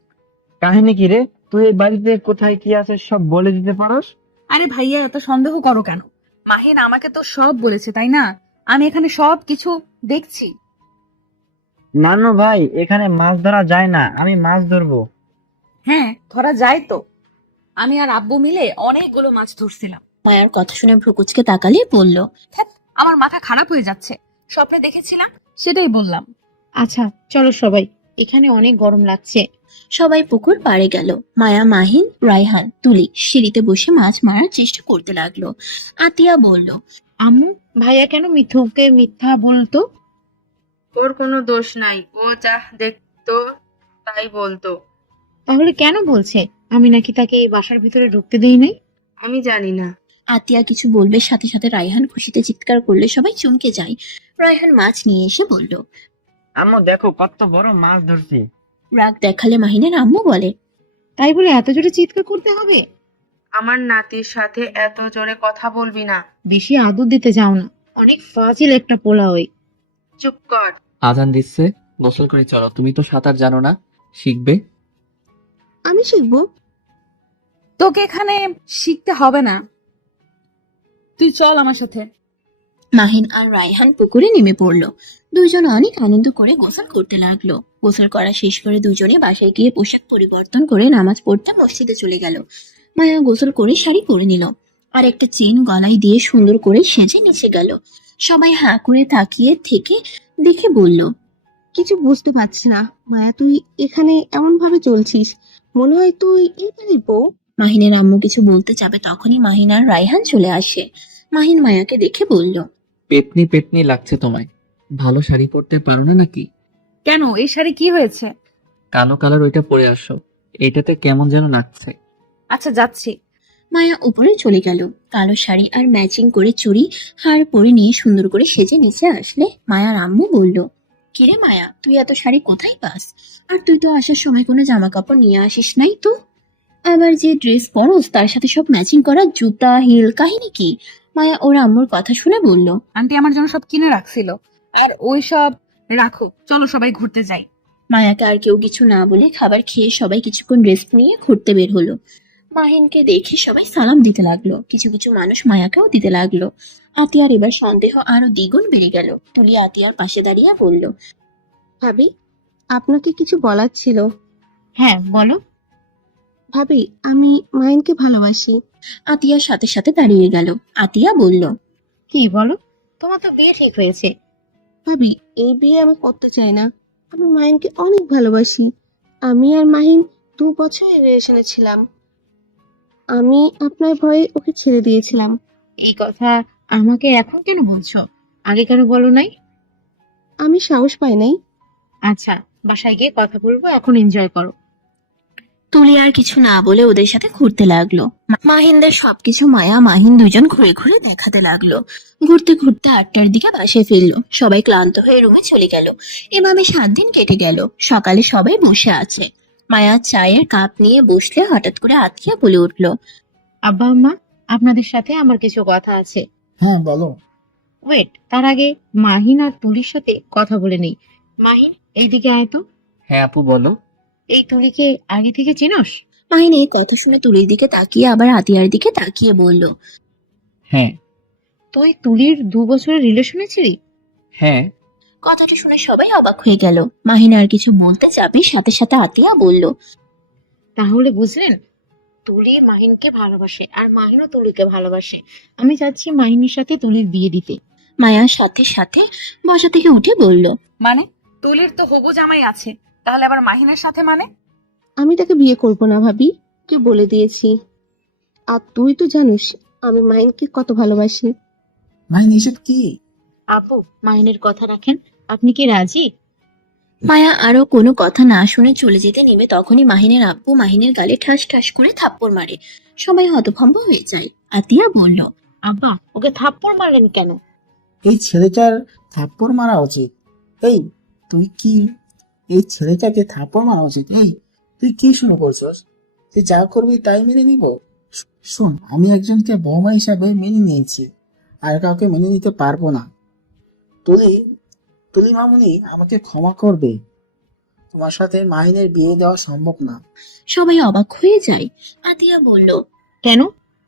কাহিনী কি রে? তুই এই বাড়িতে কোথায় কি আছে সব বলে দিতে পারস? আরে ভাইয়া, এত সন্দেহ করো কেন? মাহিন আমাকে তো সব বলেছে, তাই না? আমি এখানে সব কিছু দেখছি। নানু ভাই, এখানে মাছ ধরা যায় না, আমি মাছ ধরবো। হ্যাঁ, ধরা যায় তো। আমি আর আব্বু মিলে অনেকগুলো মাছ ধরছিলাম। মায়ার কথা শুনে ভ্রুকুচকে তাকালে বলল, ধ্যাৎ, আমার মাথা খারাপ হয়ে যাচ্ছে। স্বপ্নে দেখেছিলাম, সেটাই বললাম। আচ্ছা চলো সবাই, এখানে অনেক গরম লাগছে। সবাই পুকুর পাড়ে গেল। মায়া, মাহিন, রায়হান, তুলি সিঁড়িতে বসে মাছ মারার চেষ্টা করতে লাগলো। আতিয়া বলল, আম্মু, ভাইয়া কেন মিথুকে মিথ্যা বলতো? ওর কোনো দোষ নাই, ও যা দেখতো তাই বলতো। তাহলে কেন বলছে আমি নাকি তাকে এই বাসার ভিতরে ঢুকতে দেই নাই? আমি জানি না। আতিয়া কিছু বলবে, সাথে সাথে রায়হান খুশিতে চিৎকার করলে সবাই চমকে যায়। রায়হান মাছ নিয়ে এসে বলল, আম্মু দেখো কত বড় মাছ ধরছি। রাগ দেখালে মাহিনের আম্মু বলে, তাই বলে এত জোরে চিৎকার করতে হবে? আমার নাতির সাথে এত জোরে কথা বলবি না, বেশি আদর দিতে যাও না, অনেক ফাজিল একটা পোলা ওই। চুপ কর। আজান দিচ্ছে, গোসল করে চলো। তুমি তো সাঁতার জানো না, শিখবে। আমি শিখবো। তোকে এখানে শিখতে হবে না, তুই চল আমার সাথে। মাহিন আর রায়হান পুকুরে নেমে পড়লো। দুইজন অনেক আনন্দ করে গোসল করতে লাগলো। গোসল করা শেষ করে দুজনে বাসায় গিয়ে পোশাক পরিবর্তন করে নামাজ পড়তে মসজিদে চলে গেল। মায়া গোসল করে শাড়ি পরে নিল আর একটা চেন গলায় দিয়ে সুন্দর করে সেজে নিচে গেল। সবাই হাঁ করে তাকিয়ে থেকে দেখে বলল, কিছু বুঝতে পারছি না মায়া, তুই এখানে এমন ভাবে চলছিস, মনে হয় তুই এই বাড়ির বউ। মাহিনের আম্মু কিছু বলতে যাবে তখনই মাহিন আর রায়হান চলে আসে। মাহিন মায়াকে দেখে বলল, পেতনি পেতনি লাগছে তোমায়। ভালো শাড়ি পরতে পারো না নাকি? কেন, এই শাড়ি কি হয়েছে? কালো কালার ওইটা পরে আসো, এটাতে কেমন যেন লাগছে। আচ্ছা যাচ্ছি। মায়া উপরে চলে গেল। কালো শাড়ি আর ম্যাচিং করে চুড়ি হার পরে নিয়ে সুন্দর করে সেজে নিচে আসলে মায়ার আম্মু বলল, কিরে মায়া, তুই এত শাড়ি কোথায় পাস? আর তুই তো আসার সময় কোনো জামা কাপড় নিয়ে আসিস নাই তো। আবার যে ড্রেস পরস তার সাথে সব ম্যাচিং করা জুতা, হিল, কাহিনী কি? মায়া ওর আম্মুর কথা শুনে বলল, আন্টি আমার জন্য সব কিনে রাখছিল, আর ওই সব রাখো, চলো সবাই ঘুরতে যাই। মায়াকে আর কেউ কিছু না বলে খাবার খেয়ে সবাই কিছুক্ষণ রেস্ট নিয়ে ঘুরতে বের হলো। মাহিনকে দেখে সবাই সালাম দিতে লাগলো। কিছু কিছু মানুষ মায়াকেও দিতে লাগলো। আতিয়ার এবার সন্দেহ আরো দ্বিগুণ বেড়ে গেল। তুলি আতিয়ার পাশে দাঁড়িয়ে বলল, ভাবি, আপনাকে কিছু বলার ছিল। হ্যাঁ বলো। ভাবি, আমি মাহিনকে ভালোবাসি। আতিয়ার সাথে সাথে দাঁড়িয়ে গেল। আতিয়া বলল, কি বলো? তোমার তো বিয়ে ঠিক হয়েছে। ভাবি, এই বিয়ে আমি করতে চাই না। আমি মাহিনকে অনেক ভালোবাসি। আমি আর মাহিন 2 বছর রিলেশনে ছিলাম। আমি আপনার ভয়ে ওকে ছেড়ে দিয়েছিলাম। এই কথা আমাকে এখন কেন বলছো? আগে কেন বলো নাই? আমি সাহস পাই নাই। আচ্ছা, বাসায় গিয়ে কথা বলবো, এখন এনজয় করো। তুলি আর কিছু না বলে ওদের সাথে ঘুরতে লাগলো। মাহিনদের সবকিছু মায়া মাহিন দুজন ঘুরে ঘুরে দেখাতে লাগলো। ঘুরতে ঘুরতে 8টার দিকে বাসায় ফিরলো। সবাই ক্লান্ত হয়ে রুমে চলে গেল। এভাবে 7 দিন কেটে গেল। সকালে সবাই বসে আছে। মায়া চায়ের কাপ নিয়ে বসলে হঠাৎ করে আতিয়া বলে উঠলো, আব্বা আম্মা, আপনাদের সাথে আমার কিছু কথা আছে। হ্যাঁ বলো। ওয়েট, তার আগে মাহিন আর তুলির সাথে কথা বলে নেই। মাহিন, এইদিকে আয় তো। হ্যাঁ আপু বলো। এই তুলিকে আগে থেকে চিনোস? মাহিন এই কথা শুনে তুলির দিকে তাকিয়ে আবার আতিয়ার দিকে তাকিয়ে বলল, হ্যাঁ। তুই তুলির 2 বছরের রিলেশনে ছিলি? হ্যাঁ। কথাটা শুনে সবাই অবাক হয়ে গেল। মাহিন আর কিছু বলতে যাবে, সাথে সাথে আতিয়া বলল, তাহলে বুঝলেন, তুলি মাহিনকে ভালোবাসে আর মাহিনও তুলিকে ভালোবাসে। আমি চাচ্ছি মাহিনের সাথে তুলির বিয়ে দিতে। মায়ার সাথে সাথে বসা থেকে উঠে বলল, মানে তুলির তো হবু জামাই আছে, তাহলে আবার মাহিনের সাথে মানে? আমি তাকে বিয়ে করব না ভাবি, কে বলে দিয়েছি। আর তুই তো জানিস আমি মাহিনকে কত ভালোবাসি। মাহিন এসব কি? আপু, মাহিনের কথা রাখেন। আপনি কি রাজি? মায়া আরো কোনো কথা না শুনে চলে যেতে নেবে, তখনই মাহিনের আব্বু মাহিনের গালে ঠাস ঠাস করে থাপ্পড় মারে। সবাই হতভম্ব হয়ে যায়। আতিয়া বলল, আব্বা, ওকে থাপ্পড় মারলেন কেন? এই ছেলেটার থাপ্পড় মারা উচিত। এই তুই কি এই ছেলেটাকে থাপ্পড় মারা উচিত? তুই কি শুরু করছস? তুই যা করবি তাই মেনে নিব? শোন, আমি একজনকে বৌমা হিসাবে মেনে নিয়েছি, আর কাউকে মেনে নিতে পারবো না। তুলি তুলি মামুনি আমাকে ক্ষমা করবে। তোমার সাথে মাহিনের বিয়ে দেওয়া সম্ভব না। সবাই অবাক হয়ে যায়। আতিয়া বলল, কেন?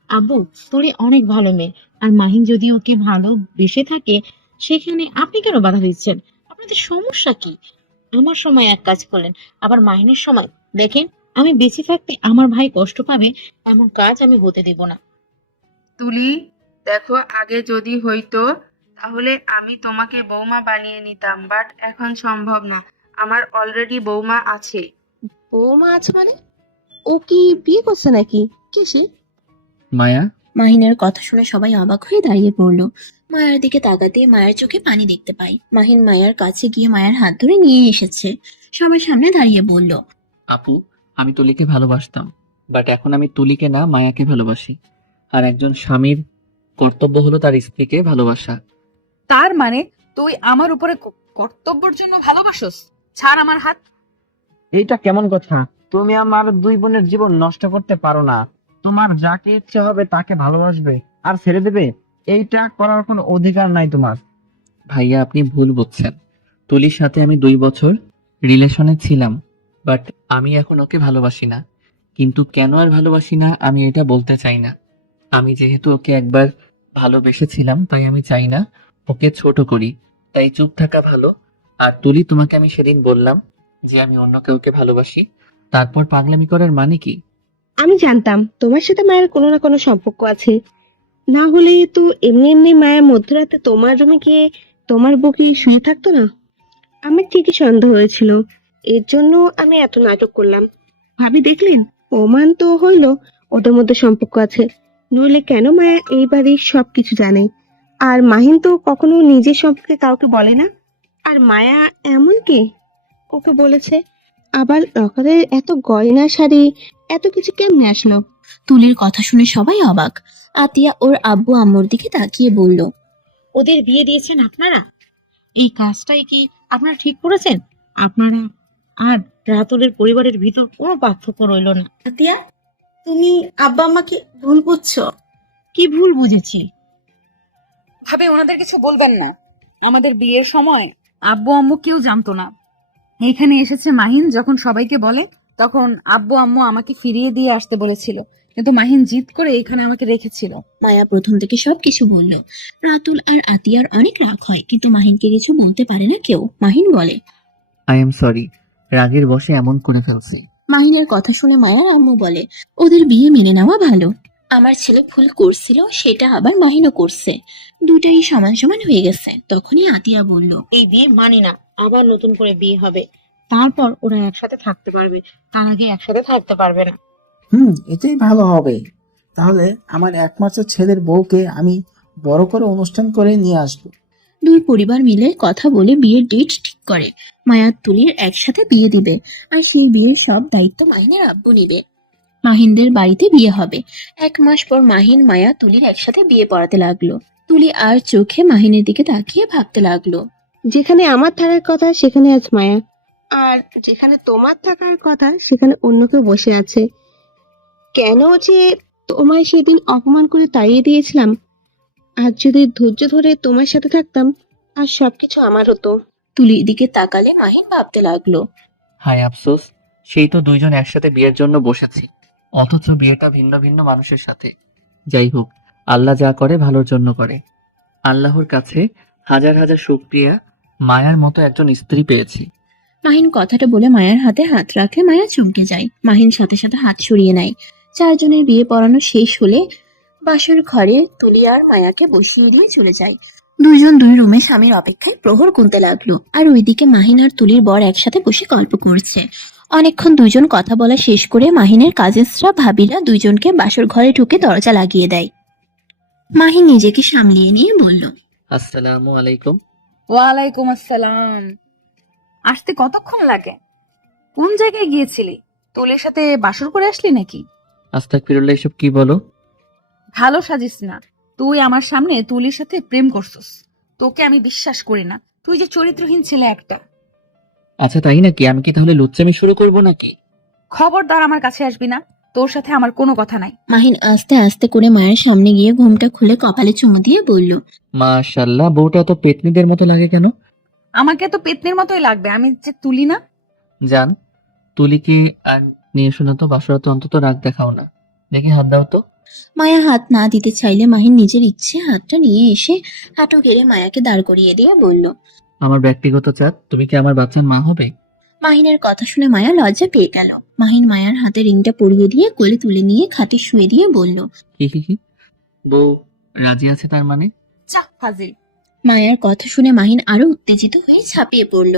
আব্বু, তুলি অনেক ভালো মেয়ে, আর মাহিন যদি ওকে ভালোবেসে থাকে, সেখানে আপনি কেন বাধা দিচ্ছেন? আপনাদের সমস্যা কি? আমার সময় এক কাজ করলেন, আবার মাহিনের সময়। দেখেন, আমি বেঁচে থাকতে আমার ভাই কষ্ট পাবে এমন কাজ আমি হতে দেব না। তুলি, দেখো, আগে যদি হইতো তাহলে আমি তোমাকে বৌমা বানিয়ে নিতাম, বাট এখন সম্ভব না। আমার অলরেডি বৌমা আছে। বৌমা আছে মানে? ও কি বিয়ে করছে নাকি? কে সে? মায়া। মাহিনের কথা শুনে সবাই অবাক হয়ে দাঁড়িয়ে পড়লো। মায়ের দিকে তাকাতে মায়ের চোখে পানি দেখতে পাই। মাহিন মায়ের কাছে গিয়ে মায়ের হাত ধরে নিয়ে এসেছে। সবার সামনে দাঁড়িয়ে বলল, আপু, আমি তুলিকে ভালোবাসতাম, বাট এখন আমি তুলিকে না মায়াকে ভালোবাসি। আর একজন স্বামীর কর্তব্য হলো তার স্ত্রীকে ভালোবাসা। তার মানে তুই আমার উপরে কর্তব্যের জন্য ভালোবাসোস? ছাড় আমার হাত। এইটা কেমন কথা? তুমি আমার 2 বোনের জীবন নষ্ট করতে পারো না। তোমার যাকে ইচ্ছে হবে তাকে ভালোবাসবে আর ছেড়ে দেবে, এইটা করার কোনো অধিকার নাই তোমার। ভাইয়া, আপনি ভুল বুঝছেন। তুলির সাথে আমি 2 বছর রিলেশনে ছিলাম, বাট আমি এখন ওকে ভালোবাসি না। কিন্তু কেন আর ভালোবাসি না আমি এটা বলতে চাই না। আমি যেহেতু ওকে একবার ভালোবেসেছিলাম, তাই আমি চাই না ওকে ছোট করি। তাই চুপ থাকা ভালো। আর তুলি, তোমাকে আমি সেদিন বললাম যে আমি অন্য কাউকে ভালোবাসি, তারপর পাগলামি করার মানে কি? আমি জানতাম তোমার সাথে মায়ের কোনো না কোনো সম্পর্ক আছে, না হলে তো এমনি এমনি মায়ের মধ্যরাতে তোমার রুমে গিয়ে তোমার বুকে শুয়ে থাকতো না। আমার ঠিকই সন্দেহ হয়েছিল, এর জন্য আমি এত নাটক করলাম। ভাবি দেখলেন, প্রমাণ তো হইলো ওদের মধ্যে সম্পর্ক আছে। নইলে কেন মায়া এই বাড়ির সবকিছু জানে? আর মাহিন তো কখনো নিজের সম্পর্কে কাউকে বলে না। আর মায়া এমন কি ওকে বলেছে? আবার লকারের এত গয়না শাড়ি এত কিছু কেমনে আসলো? তুলির কথা শুনে সবাই অবাক। আতিয়া ওর আব্বু আম্মুর দিকে তাকিয়ে বলল, ওদের বিয়ে দিয়েছেন আপনারা? এই কাজটাই কি আপনারা ঠিক করেছেন? আপনারা আর রাতুলের পরিবারের ভিতর কোনো পার্থক্য রইল না। আতিয়া, তুমি আব্বা আম্মাকে ভুল বুঝছো। কি ভুল বুঝেছি? ভাবে ওনাদের কিছু বলবেন না। আমাদের বিয়ের সময় আব্বু আম্মু কেউ জানতো না। এইখানে এসেছে মাহিন, যখন সবাইকে বলে তখন আব্বু আম্মু আমাকে ফিরিয়ে দিয়ে আসতে বলেছিল, কিন্তু মাহিন জিদ করে এখানে আমাকে রেখেছিল। মায়া প্রথম থেকে সবকিছু বলল। রাতুল আর আতিয়ার অনেক রাগ হয়, কিন্তু মাহিনকে কিছু বলতে পারে না কেউ। মাহিন বলে, আই এম সরি, রাগের বশে এমন করে ফেলছি। মাহিনের কথা শুনে মায়ার আম্মু বলে, ওদের বিয়ে মেনে নেওয়া ভালো। আমার ছেলে ভুল করছিল, সেটা আবার মাহিনও করছে, দুটাই সমান সমান হয়ে গেছে। তখনই আতিয়া বলল, এই বিয়ে মানি না, আবার নতুন করে বিয়ে হবে, তারপর ওরা একসাথে থাকতে পারবে, তার আগে একসাথে থাকতে পারবে না। এটাই ভালো হবে। তাহলে আমার একমাত্র ছেলের বউকে আমি বড় করে অনুষ্ঠান করে নিয়ে আসবো। দুই পরিবার মিলে কথা বলে বিয়ের ডেট ঠিক করে। মায়া তুলির একসাথে বিয়ে দিবে, আর সেই বিয়ের সব দায়িত্ব মাহিনের আব্বু নিবে। মাহিনদের বাড়িতে বিয়ে হবে। 1 মাস পর মাহিন মায়া তুলির একসাথে বিয়ে পড়াতে লাগলো। তুলি আর চোখে মাহিনের দিকে তাকিয়ে ভাবতে লাগলো, যেখানে আমার থাকার কথা সেখানে আজ মায়া, আর যেখানে তোমার থাকার কথা সেখানে অন্য কেউ বসে আছে। কেন যে তোমায় সেদিন অপমান করে তাড়িয়ে দিয়েছিলাম, আজ যদি ধৈর্য ধরে তোমার সাথে থাকতাম আর সবকিছু আমার হতো। তুলির দিকে তাকালে মাহিন ভাবতে লাগলো, হায় আফসোস, সেই তো দুইজন একসাথে বিয়ের জন্য বসেছি, অথচ বিয়েটা ভিন্ন ভিন্ন মানুষের সাথে। যাই হোক, আল্লাহ যা করে ভালোর জন্য করে। আল্লাহর কাছে হাজার হাজার শুকরিয়া, মায়ার মতো একজন স্ত্রী পেয়েছি। মাহিন কথাটা বলে মায়ার হাতে হাত রাখলে মায়া চমকে যায়। মাহিন সাথে সাথে হাত সরিয়ে নেয়। 4 জনের বিয়ে পড়ানো শেষ হলে বাসর ঘরে তুলি আর মায়াকে বসিয়ে দিয়ে চলে যায়। দুইজন দুই রুমে স্বামীর অপেক্ষায় প্রহর গুনতে লাগলো, আর ওইদিকে মাহিন আর তুলির বর একসাথে বসে গল্প করছে। অনেকক্ষণ দুইজন কথা বলা শেষ করে মাহিনের কাজেসরা ভাবিরা দুইজনকে বাসর ঘরে ঢুকে দরজা লাগিয়ে দেয়। মাহিন নিজেকে সামলিয়ে নিয়ে বলল, আসসালামু আলাইকুম। ওয়ালাইকুম আসসালাম। আসতে কতক্ষণ লাগে? কোন জায়গায় গিয়েছিলি? তুলির সাথে বাসর করে আসলি নাকি? আস্তাগফিরুল্লাহ, এসব কি বলো? ভালো সাজিস না। তুই আমার সামনে তুলির সাথে প্রেম করছিস। তোকে আমি বিশ্বাস করি না। তুই যে চরিত্রহীন ছেলে একটা। আচ্ছা তাই নাকি? আমি কি তাহলে লুচ্চামি শুরু করবো নাকি? খবরদার আমার কাছে আসবি না। তোর সাথে আমার কোনো কথা নাই। মাহিন আস্তে আস্তে করে মায়ের সামনে গিয়ে ঘুমটা খুলে কপালে চুমু দিয়ে বলল, মাশাআল্লাহ, বউটা তো পেতনিদের মতো লাগে কেন? আমাকে তো পেতনির মতোই লাগবে, আমি যে তুলি না। জান, তুলিকে আর নিয়ে শোনো তো, বাসরাতে অন্তত রাগ দেখাও না। দেখি হাত দাও তো। মায়া হাত না দিতে চাইলে মাহিন নিজের ইচ্ছে হাতটা নিয়ে এসে হাঁটু গেড়ে মায়াকে দাঁড় করিয়ে দিয়ে বলল। আমার ব্যক্তিগত চাঁদ, তুমি কি আমার বাচ্চার মা হবে? মাহিনের কথা শুনে মায়া লজ্জা পেয়ে গেল। মাহিন মায়ার হাতে রিংটা পরিয়ে দিয়ে কোলে তুলে নিয়ে খাটে শুয়ে দিয়ে বলল, হি। বউ রাজি আছে তার মানে? চা ফাজিল। মায়ার কথা শুনে মাহিন আরো উত্তেজিত হয়ে ঝাঁপিয়ে পড়ল।